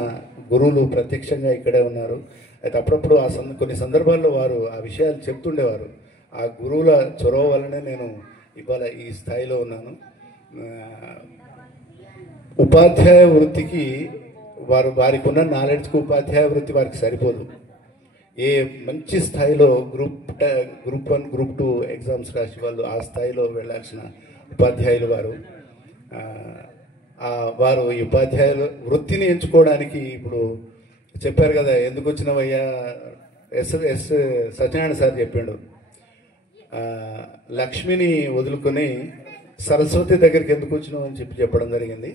గురువులు ప్రత్యక్షంగా ఇక్కడే ఉన్నారు. అయితే అప్పుడప్పుడు కొన్ని సందర్భాల్లో వారు ఆ విషయాలు చెప్తుండేవారు. ఆ గురువుల చొరవ వల్లనే నేను ఇవాళ ఈ స్థాయిలో ఉన్నాను. ఉపాధ్యాయ వృత్తికి వారికి ఉన్న నాలెడ్జ్కి ఉపాధ్యాయ వృత్తి వారికి సరిపోదు. ఏ మంచి స్థాయిలో గ్రూప్ 1, గ్రూప్ 2 ఎగ్జామ్స్ రాసి వాళ్ళు ఆ స్థాయిలో వెళ్ళాల్సిన ఉపాధ్యాయులు వారు ఈ ఉపాధ్యాయుల వృత్తిని ఎంచుకోవడానికి ఇప్పుడు చెప్పారు కదా, ఎందుకు వచ్చినవయ్యా ఎస్ సత్యనారాయణ సార్ చెప్పాడు, లక్ష్మిని వదులుకొని సరస్వతి దగ్గరికి ఎందుకు వచ్చినావు అని చెప్పడం జరిగింది.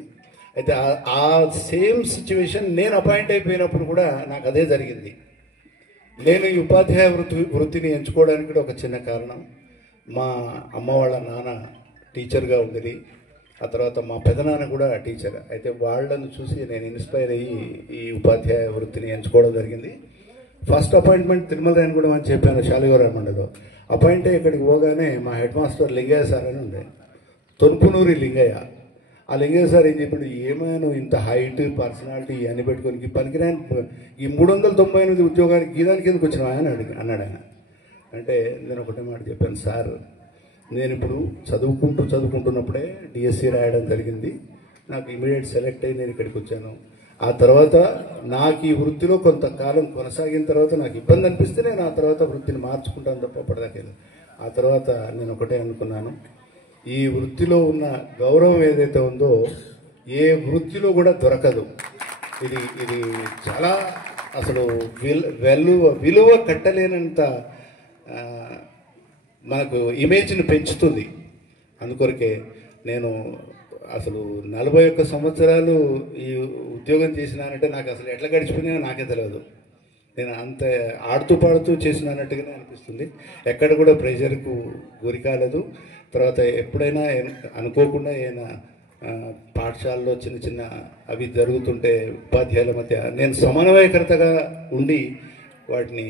అయితే ఆ సేమ్ సిచ్యువేషన్ నేను అపాయింట్ అయిపోయినప్పుడు కూడా నాకు అదే జరిగింది. నేను ఈ ఉపాధ్యాయ వృత్తిని ఎంచుకోవడానికి కూడా ఒక చిన్న కారణం, మా అమ్మ వాళ్ళ నాన్న టీచర్గా ఉండేది, ఆ తర్వాత మా పెదనాన్న కూడా టీచర్. అయితే వాళ్ళను చూసి నేను ఇన్స్పైర్ అయ్యి ఈ ఉపాధ్యాయ వృత్తిని ఎంచుకోవడం జరిగింది. ఫస్ట్ అపాయింట్మెంట్ తిరుమలరాయనగూడెం అని చెప్పాను, శాలిగోరామండలో. అపాయింట్ అయ్యి ఇక్కడికి పోగానే మా హెడ్ మాస్టర్ లింగయ్య సార్ అని ఉండే, తొనుపునూరి లింగయ్య. ఆ లింగయ్య సార్ ఏం చెప్పాడు, ఏమైనా ఇంత హైట్ పర్సనాలిటీ అన్ని పెట్టుకొని పనికిరాని ఈ 398 ఉద్యోగానికి గీదానికి ఎందుకు వచ్చినా అని అన్నాడు ఆయన. అంటే నేను ఒకటే మాట చెప్పాను, సార్ నేను ఇప్పుడు చదువుకుంటున్నప్పుడే డిఎస్సి రాయడం జరిగింది. నాకు ఇమీడియట్ సెలెక్ట్ అయ్యి నేను ఇక్కడికి వచ్చాను. ఆ తర్వాత నాకు ఈ వృత్తిలో కొంతకాలం కొనసాగిన తర్వాత నాకు ఇబ్బంది అనిపిస్తే నేను ఆ తర్వాత వృత్తిని మార్చుకుంటాను తప్ప అప్పటిదాకా. ఆ తర్వాత నేను ఒకటే అనుకున్నాను, ఈ వృత్తిలో ఉన్న గౌరవం ఏదైతే ఉందో ఏ వృత్తిలో కూడా దొరకదు. ఇది చాలా అసలు విలువ కట్టలేనంత మనకు ఇమేజ్ని పెంచుతుంది. అందుకొరకే నేను అసలు 41 సంవత్సరాలు ఈ ఉద్యోగం చేసినానంటే నాకు అసలు ఎట్లా గడిచిపోయినా నాకే తెలియదు. నేను అంత ఆడుతూ పాడుతూ చేసినట్టుగానే అనిపిస్తుంది. ఎక్కడ కూడా ప్రెషర్కు గురి కాలేదు. తర్వాత ఎప్పుడైనా అనుకోకుండా ఏమైనా పాఠశాలలో చిన్న అవి జరుగుతుంటే ఉపాధ్యాయుల మధ్య నేను సమన్వయకర్తగా ఉండి వాటిని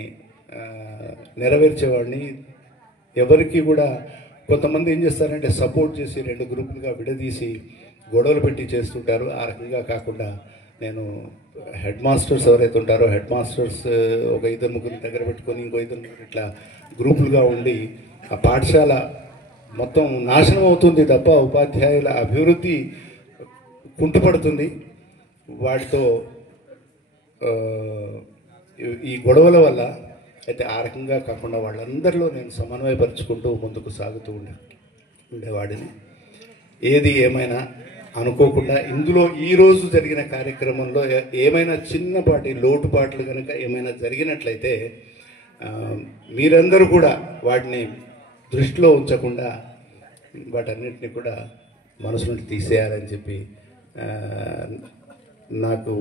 నెరవేర్చేవాడిని. ఎవరికి కూడా కొంతమంది ఏం చేస్తారంటే సపోర్ట్ చేసి 2 గ్రూపులుగా విడదీసి గొడవలు పెట్టి చేస్తుంటారు. ఆ రకంగా కాకుండా నేను హెడ్ మాస్టర్స్ ఎవరైతే ఉంటారో హెడ్ మాస్టర్స్ ఒక 2-3 దగ్గర పెట్టుకొని ఇంకో 2 ఇట్లా గ్రూపులుగా ఉండి ఆ పాఠశాల మొత్తం నాశనం అవుతుంది తప్ప ఉపాధ్యాయుల అభివృద్ధి కుంటుపడుతుంది. వాటితో ఈ గొడవల వల్ల అయితే ఆ రకంగా కాకుండా వాళ్ళందరిలో నేను సమన్వయపరుచుకుంటూ ముందుకు సాగుతూ ఉండేవాడిని. ఏది ఏమైనా అనుకోకుండా ఇందులో ఈరోజు జరిగిన కార్యక్రమంలో ఏమైనా చిన్నపాటి లోటుపాట్లు కనుక ఏమైనా జరిగినట్లయితే మీరందరూ కూడా వాటిని దృష్టిలో ఉంచకుండా వాటన్నిటిని కూడా మనసు నుండి తీసేయాలని చెప్పి నాకు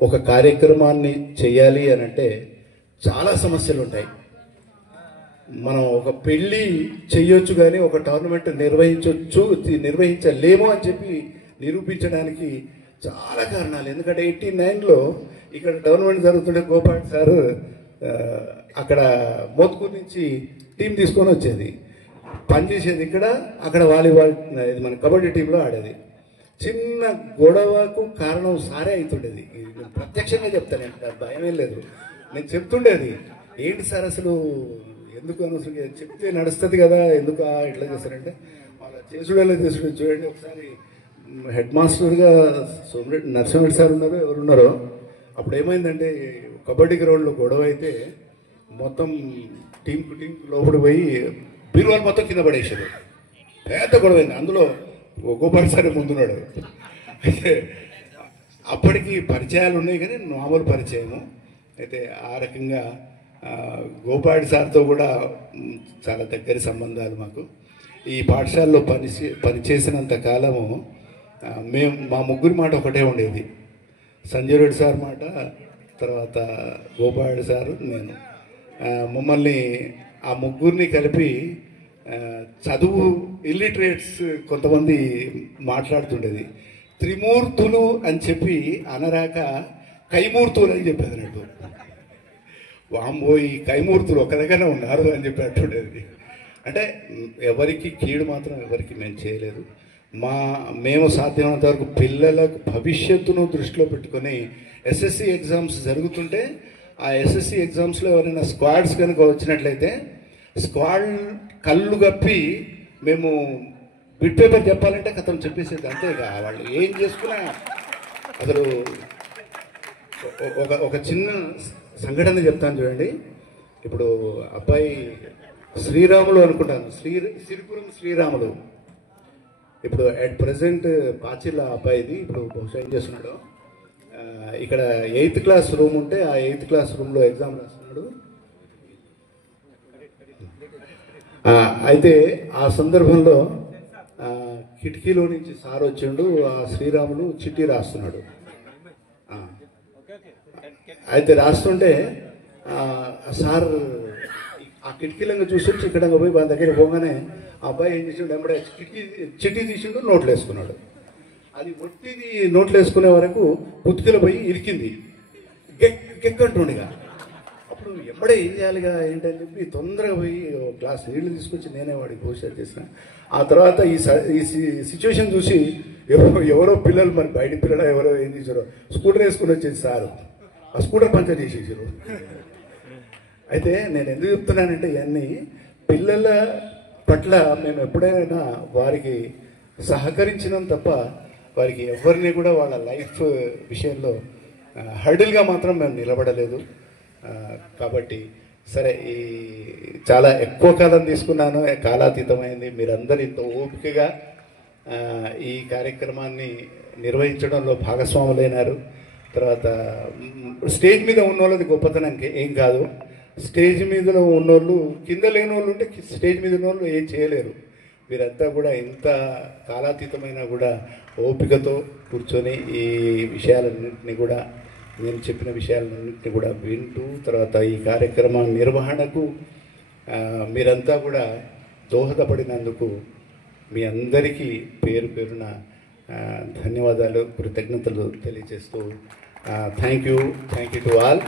ఒక కార్యక్రమాన్ని చేయాలి అని అంటే చాలా సమస్యలు ఉంటాయి. మనం ఒక పెళ్ళి చెయ్యొచ్చు కానీ ఒక టోర్నమెంట్ నిర్వహించలేము అని చెప్పి నిరూపించడానికి చాలా కారణాలు. ఎందుకంటే 89లో ఇక్కడ టోర్నమెంట్ జరుగుతుంటే గోపాల్ సార్ అక్కడ మోత్కూరు నుంచి టీం తీసుకొని వచ్చేది, పనిచేసేది ఇక్కడ, అక్కడ వాలీబాల్ ఇది మన కబడ్డీ టీంలో ఆడేది. చిన్న గొడవకు కారణం సారే అవుతుండేది. నేను ప్రత్యక్షంగా చెప్తాను, నేను భయమేం లేదు. నేను చెప్తుండేది, ఏంటి సార్ అసలు ఎందుకు అనవసరంగా చెప్తే నడుస్తుంది కదా, ఎందుకు ఇట్లా చేస్తారంటే వాళ్ళ చేసుడేలా చేసుడు. చూడండి ఒకసారి హెడ్ మాస్టర్గా నరసింహరెడ్డి సార్ ఉన్నారు, ఎవరున్నారో, అప్పుడు ఏమైందంటే కబడ్డీ గ్రౌండ్లో గొడవ అయితే మొత్తం టీంకు లోపలి పోయి బీరువాలు మొత్తం కింద పడేసారు. పెద్ద గొడవ అయింది. అందులో గోపాల్ సార్ ముందున్నాడు. అయితే అప్పటికి పరిచయాలు ఉన్నాయి కానీ మామూలు పరిచయము. అయితే ఆ రకంగా గోపాల్ సార్తో కూడా చాలా దగ్గరి సంబంధాలు మాకు. ఈ పాఠశాలలో పనిచేసినంత కాలము మేము మా ముగ్గురి మాట ఒకటే ఉండేది, సంజయ్ రెడ్డి సార్ మాట, తర్వాత గోపాల్ సారు, నేను. మమ్మల్ని ఆ ముగ్గురిని కలిపి చదువు ఇల్లిటరేట్స్ కొంతమంది మాట్లాడుతుండేది. త్రిమూర్తులు అని చెప్పి అనరాక కైమూర్తులు అని చెప్పేది అన్నట్టు. వామ్మో ఈ కైమూర్తులు ఒక దగ్గర ఉన్నారు అని చెప్పి అంటుండేది. అంటే ఎవరికి కీడు మాత్రం ఎవరికి మేము చేయలేదు. మేము సాధ్యమైనంత వరకు పిల్లలకు భవిష్యత్తును దృష్టిలో పెట్టుకొని ఎస్ఎస్సి ఎగ్జామ్స్ జరుగుతుంటే ఆ ఎస్ఎస్సి ఎగ్జామ్స్లో ఎవరైనా స్క్వాడ్స్ కనుక వచ్చినట్లయితే స్క్వాడ్ కళ్ళు కప్పి మేము బిట్ పేపర్ చెప్పాలంటే కథం చెప్పేసేది. అంతేగా వాళ్ళు ఏం చేసుకున్నా. అసలు ఒక చిన్న సంఘటన చెప్తాను చూడండి. ఇప్పుడు అబ్బాయి శ్రీరాములు అనుకుంటాను, సిరిపురం శ్రీరాములు. ఇప్పుడు అట్ ప్రజెంట్ పాచిల్ల అబ్బాయిది ఇప్పుడు బహుశా ఏం చేస్తున్నాడు, ఇక్కడ 8th క్లాస్ రూమ్ ఉంటే ఆ 8th క్లాస్ రూమ్లో ఎగ్జామ్ రాస్తున్నాడు. అయితే ఆ సందర్భంలో కిటికీలో నుంచి సార్ వచ్చిండు, ఆ శ్రీరాములు చిట్టి రాస్తున్నాడు. అయితే రాస్తుంటే సార్ ఆ కిటికీలంగా చూసి ఇక్కడ పోయి వాళ్ళ దగ్గర పోగానే ఆ అబ్బాయి ఏం చేసిండు, వెంబడే చిట్టి తీసిండు, నోట్లు వేసుకున్నాడు. అది ఒట్టిది నోట్లు వేసుకునే వరకు పుత్తికలు పోయి ఇరికింది, గెక్కంటుండగా. అప్పుడు ఎప్పుడే ఏం చేయాలిగా ఏంటని చెప్పి తొందరగా పోయి గ్లాస్ నీళ్లు తీసుకొచ్చి నేనే వాడికి భోజనం చేసిన. ఆ తర్వాత ఈ సిచ్యువేషన్ చూసి ఎవరో పిల్లలు, మరి బయట పిల్లలు ఎవరో ఏం చేశారో, స్కూటర్ వేసుకుని వచ్చేది సారు, ఆ స్కూటర్ పంచర్ చేసేసారు. అయితే నేను ఎందుకు చెప్తున్నానంటే ఇవన్నీ పిల్లల పట్ల మేము ఎప్పుడైనా వారికి సహకరించినాం తప్ప వారికి ఎవరిని కూడా వాళ్ళ లైఫ్ విషయంలో హర్డిల్గా మాత్రం మేము నిలబడలేదు. కాబట్టి సరే, ఈ చాలా ఎక్కువ కాలం తీసుకున్నాను, కాలాతీతమైంది. మీరందరూ ఇంత ఓపికగా ఈ కార్యక్రమాన్ని నిర్వహించడంలో భాగస్వాములైనారు. తర్వాత స్టేజ్ మీద ఉన్నోళ్ళది గొప్పతనం ఏం కాదు. స్టేజ్ మీద ఉన్నోళ్ళు కింద లేని వాళ్ళు ఉంటే స్టేజ్ మీద ఉన్నోళ్ళు ఏం చేయలేరు. వీరంతా కూడా ఇంత కాలాతీతమైనా కూడా ఓపికతో కూర్చొని ఈ విషయాలన్నింటినీ కూడా, నేను చెప్పిన విషయాలన్నింటినీ కూడా వింటూ, తర్వాత ఈ కార్యక్రమ నిర్వహణకు మీరంతా కూడా దోహదపడినందుకు మీ అందరికీ పేరు పేరున ధన్యవాదాలు, కృతజ్ఞతలు తెలియజేస్తూ థ్యాంక్ యూ టు ఆల్.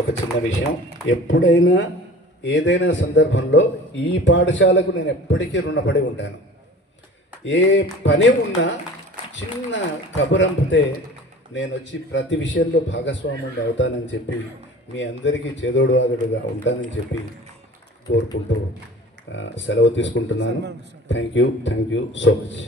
ఒక చిన్న విషయం, ఎప్పుడైనా ఏదైనా సందర్భంలో ఈ పాఠశాలకు నేను ఎప్పటికీ రుణపడి ఉంటాను. ఏ పని ఉన్నా చిన్న కబురంపితే నేను వచ్చి ప్రతి విషయంలో భాగస్వామ్యం అవుతానని చెప్పి మీ అందరికీ చేదోడువాదుడుగా ఉంటానని చెప్పి కోరుకుంటూ సెలవు తీసుకుంటున్నాను. Thank you so much.